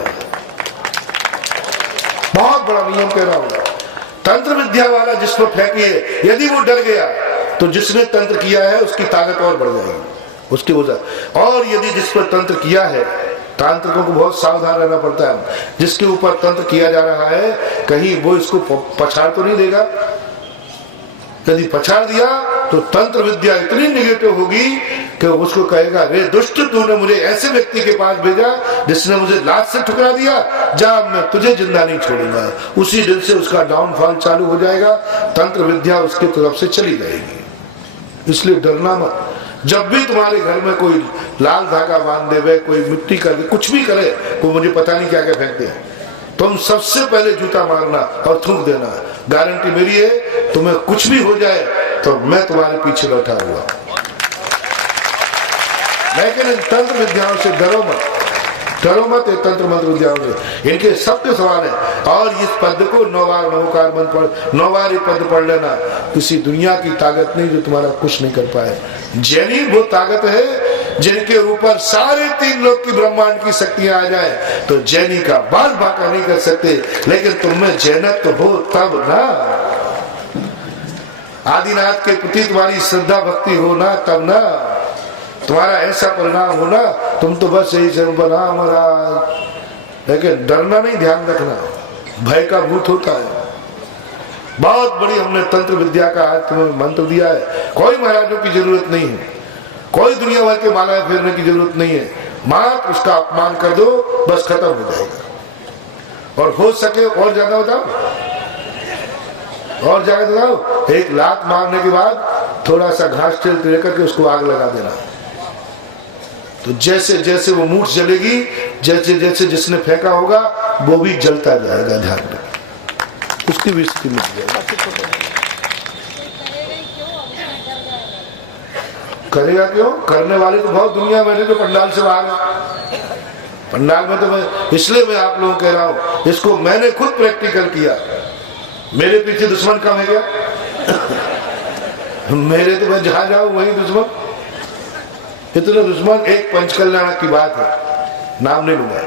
बहुत बड़ा नियम कह रहा हूं। तंत्र विद्या वाला जिस पर फेंकी है, यदि वो डर गया तो जिसने तंत्र किया है उसकी ताकत और बढ़ जाएगी, उसकी वजह। और यदि जिस पर तंत्र किया है, तांत्रिकों को बहुत सावधान रहना पड़ता है। जिसके ऊपर तंत्र किया जा रहा है कहीं वो इसको पछाड़ तो नहीं देगा। यदि पछाड़ दिया तो तंत्र विद्या इतनी निगेटिव होगी कि उसको कहेगा, रे दुष्ट, तूने मुझे ऐसे व्यक्ति के पास भेजा जिसने मुझे लात से ठुकरा दिया, जा मैं तुझे जिंदा नहीं छोड़ूंगा। उसी दिन से उसका डाउनफॉल चालू हो जाएगा, तंत्र विद्या उसकी तरफ से चली जाएगी। इसलिए डरना मत। जब भी तुम्हारे घर में कोई लाल धागा बांध देवे, कोई मिट्टी कर दे, कुछ भी करे, कोई मुझे पता नहीं क्या क्या फेंकते हैं, तुम सबसे पहले जूता मारना और थूक देना। गारंटी मेरी है, तुम्हें कुछ भी हो जाए तो मैं तुम्हारे पीछे बैठा हुआ। लेकिन इन तंत्र विद्याओं से डरो मत, डरो मत। ये तंत्र मंत्र विद्याओं से इनके सबके सवाल है। और इस पद को 9 बार नवकार मंत्र पढ़, 9 बार ये पद पढ़ लेना। किसी दुनिया की ताकत नहीं जो तुम्हारा कुछ नहीं कर पाए। जैनी वो ताकत है जिनके ऊपर सारे 3 लोक की ब्रह्मांड की शक्तियां आ जाए तो जैनी का बाल बांका नहीं कर सकते। लेकिन तुममें जैनत तो हो तब ना, आदिनाथ के प्रति तुम्हारी श्रद्धा भक्ति हो ना, तब ना तुम्हारा ऐसा परिणाम हो ना। तुम तो बस यही से बना महाराज। लेकिन डरना नहीं, ध्यान रखना, भय का भूत होता है। बहुत बड़ी हमने तंत्र विद्या का आज तुम्हें मंत्र दिया है। कोई महाराजों की जरूरत नहीं है, कोई दुनिया भर के मालाएं फेरने की जरूरत नहीं है। मात्र उसका अपमान कर दो, बस खत्म हो जाएगा। और हो सके और ज्यादा बताओ, और ज्यादा बताओ, एक लात मारने के बाद थोड़ा सा घास तेल ले करके उसको आग लगा देना। तो जैसे जैसे वो मूठ जलेगी, जैसे जैसे जिसने फेंका होगा वो भी जलता जाएगा, ध्यान रखें, उसकी भी स्थिति मिल जाएगी। करेगा क्यों? करने वाले तो बहुत दुनिया में जो पंडाल से बाहर है। पंडाल में तो मैं, इसलिए मैं आप लोगों को कह रहा हूं, इसको मैंने खुद प्रैक्टिकल किया। मेरे पीछे दुश्मन कम है क्या? मेरे तो मैं जहां जाऊं वहीं दुश्मन, इतने दुश्मन। एक पंचकल्याणक की बात है, नाम नहीं लूंगा।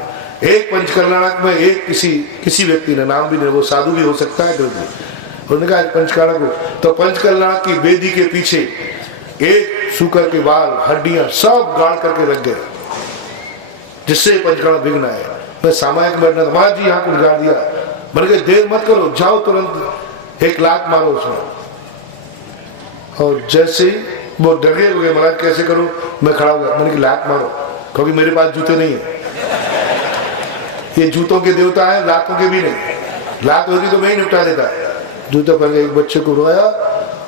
एक पंचकल्याणक में एक किसी व्यक्ति ने, नाम भी नहीं, वो साधु भी हो सकता है, उन्होंने कहा पंचकल्याणक, तो पंचकल्याणक की बेदी के पीछे एक सूकर के बाल, हड्डियां सब गाड़ करके रख गए, जिससे पंचकल्याणक विघ्न आया। मैं सामायिक बैठना था, महाराज जी यहाँ कुछ गाड़ दिया। मैंने कहा देर मत करो, जाओ तुरंत एक लात मारो उसमें। और जैसे ही वो डरे हुए, महाराज कैसे करूं? मैं खड़ा हो गया, मैंने कहा लात मारो, क्योंकि मेरे पास जूते नहीं है। ये जूतों के देवता है, लातों के भी नहीं। लात होती तो मैं ही निपटा देता। जूते पहन के एक बच्चे को रोया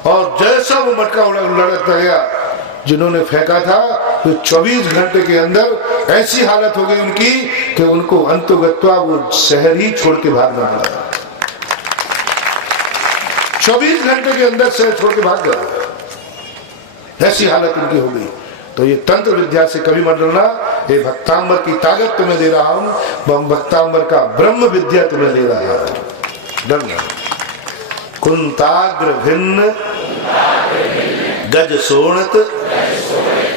और जैसा वो मटका लड़कता गया जिन्होंने फेंका था, तो 24 घंटे के अंदर ऐसी हालत हो गई उनकी कि उनको अंतोगत्वा वो शहर ही छोड़ के भागना पड़ा। 24 घंटे के अंदर शहर छोड़ के भाग गया, ऐसी हालत उनकी हो गई। तो ये तंत्र विद्या से कभी मत डरना। ये भक्तांबर की ताकत तुम्हें दे रहा हूं, भक्तांबर का ब्रह्म विद्या तुम्हें दे रहा हूं। डरना। कुंताग्र भिन्न गज सोणत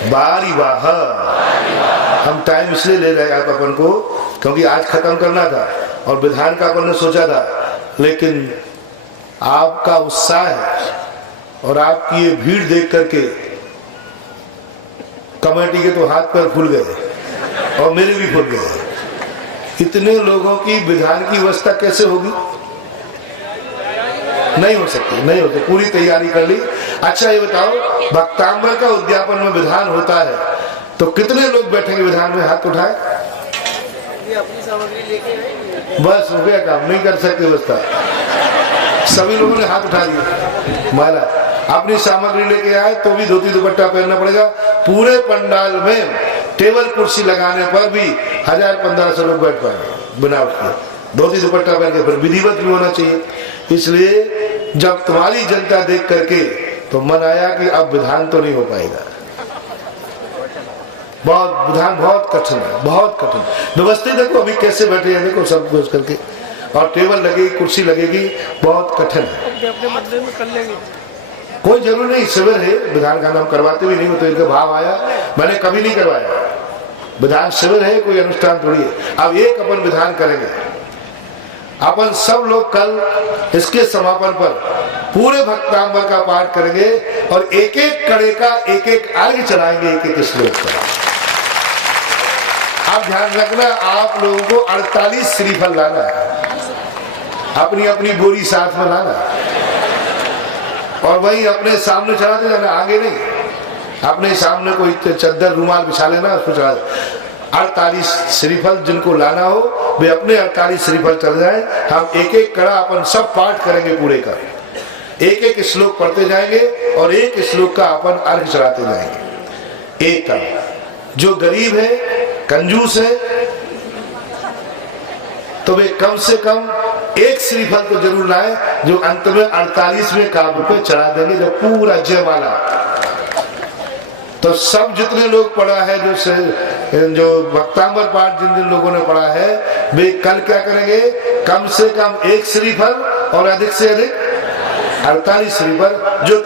बारी वाह। हम टाइम इसलिए ले रहे हैं अपन को क्योंकि आज खत्म करना था और विधान का अपन ने सोचा था, लेकिन आपका उत्साह है और आपकी ये भीड़ देख करके कमेटी के तो हाथ पैर फूल गए और मेरे भी फूल गए। इतने लोगों की विधान की व्यवस्था कैसे होगी? नहीं हो सकती, नहीं होती। पूरी तैयारी कर ली। अच्छा ये बताओ, भक्तांबर का उद्यापन में विधान होता है तो कितने लोग बैठेंगे विधान में? हाथ उठाए। अपनी सामग्री लेके आए। बस हो गया काम, नहीं कर सकते व्यवस्था। सभी लोगों ने हाथ उठा दिया। महाराज अपनी सामग्री लेके आए तो भी धोती दुपट्टा पहनना पड़ेगा। पूरे पंडाल में टेबल कुर्सी लगाने पर भी 1000-1500 लोग बैठ पाएंगे बिना उठे, धोती दुपट्टा पहन के। फिर विधिवत भी होना चाहिए। इसलिए जब तुम्हारी जनता देख करके तो मन आया कि अब विधान तो नहीं हो पाएगा। बहुत विधान बहुत कठिन है, बहुत कठिन। व्यवस्थित देखो अभी कैसे बैठे हैं, देखो सब कुछ करके, और टेबल लगेगी, कुर्सी लगेगी, बहुत कठिन है। अपने मंदिर में कर लेंगे, कोई जरूर नहीं। शिविर है, विधान का नाम करवाते भी नहीं हो तो इनका भाव आया, मैंने कभी नहीं करवाया। विधान शिविर है, कोई अनुष्ठान थोड़ी है। अब एक अपन विधान करेंगे, अपन सब लोग कल इसके समापन पर पूरे भक्तांबर का पाठ करेंगे और एक एक कड़े का एक एक अर्घ्य चढ़ाएंगे, एक एक श्लोक का। आप ध्यान रखना, आप लोगों को 48 श्रीफल लाना है, अपनी अपनी बोरी साथ में लाना और वही अपने सामने चढ़ाते जाना, आगे नहीं। अपने सामने कोई चद्दर रुमाल बिछा लेना, उसको चढ़ा। 48 श्रीफल जिनको लाना हो वे अपने 48 श्रीफल चल जाए। हम एक एक कड़ा अपन सब पाठ करेंगे पूरे का, एक एक श्लोक पढ़ते जाएंगे और एक श्लोक का अपन अर्घ चढ़ाते जाएंगे। एक का जो गरीब है, कंजूस है, तो वे कम से कम एक श्रीफल तो जरूर लाए, जो अंत में 48वें काव्य पे चढ़ा देंगे, जब पूरा जयमाला। तो सब जितने लोग पढ़ा है, जो भक्तांबर पाठ जिन जिन लोगों ने पढ़ा है, वे कल क्या करेंगे, कम से कम एक श्रीफल और अधिक से अधिक 48 श्रीफल। जो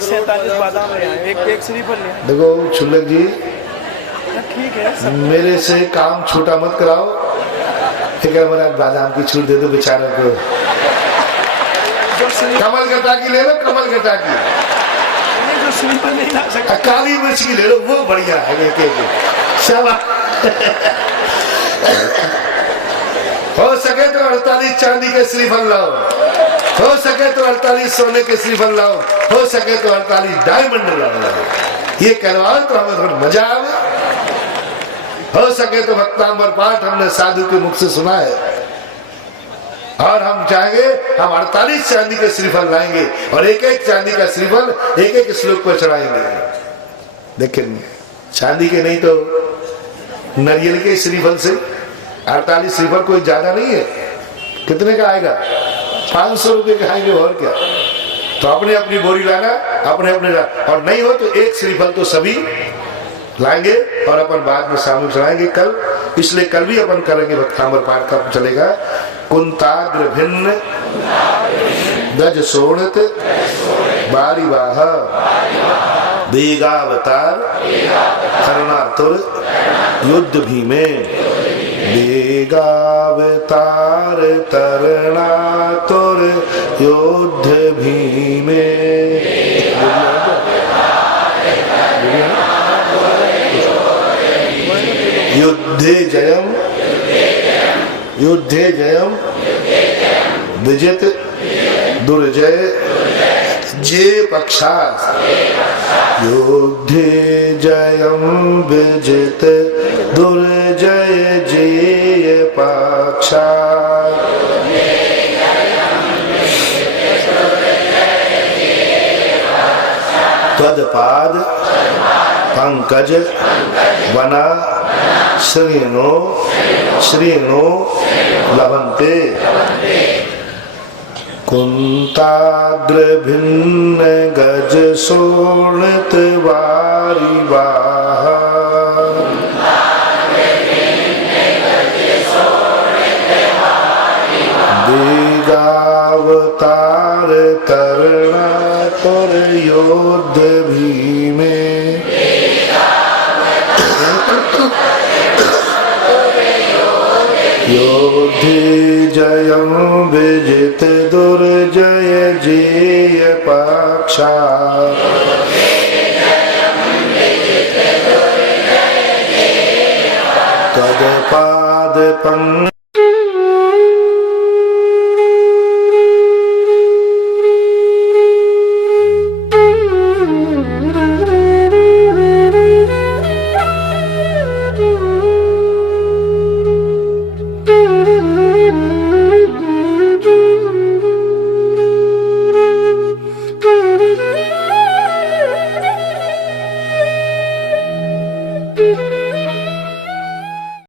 47 बादाम ले आए, एक श्रीफल ले आए। देखो छुल्लक जी, ठीक है, मेरे से काम छोटा मत कराओ। ठीक है, महाराज बादाम की छूट दे दो बेचारों को। कमल का टाकी ले लो, कमल का टाकी। नहीं ला सकता, काली मिर्च की ले लो, वो बढ़िया है। हो सके तो 48 चांदी के श्रीफल लाओ, हो सके तो 48 सोने के श्रीफल लाओ, हो सके तो 48 डायमंड लाओ। ये करवाओ तो हमें थोड़ा मजा आवे। हो सके तो भक्तांबर पाठ हमने साधु के मुख से सुना है और हम चाहेंगे हम 48 चांदी के श्रीफल लाएंगे और एक एक चांदी का श्रीफल एक एक श्लोक पर चढ़ाएंगे। लेकिन चांदी के नहीं तो नारियल के श्रीफल से 48 श्रीफल कोई ज्यादा नहीं है। कितने का आएगा? 500 रुपए के आएंगे और क्या। तो अपने अपनी बोरी लाना, अपने अपने और नहीं हो तो एक श्रीफल तो सभी लाएंगे और अपन बाद में सामने चढ़ाएंगे कल। इसलिए कल भी अपन करेंगे भक्तांबर पाठ का चलेगा। कुंताग्र भिन्न गज शोणित बारीवाह वेगावतार करुणातुर युद्ध भीमे। वेगावतार तरणातुर युद्ध भीमे। युद्धे जयम युद्धे जयम विजित दुर्जय जय पक्षा। युद्धे जयम विजित दुर्जय जय पक्षा। त्वदपाद पंकज वना श्रीनो श्रीनो लभन्ते। कुंताग्र भिन्न गज शोणित वारिवाह। वेगावतार तरणातुर युद्ध भीमे। योद्धे जयम विजित दुर्जय जय पक्षा। तदपाद पंग है।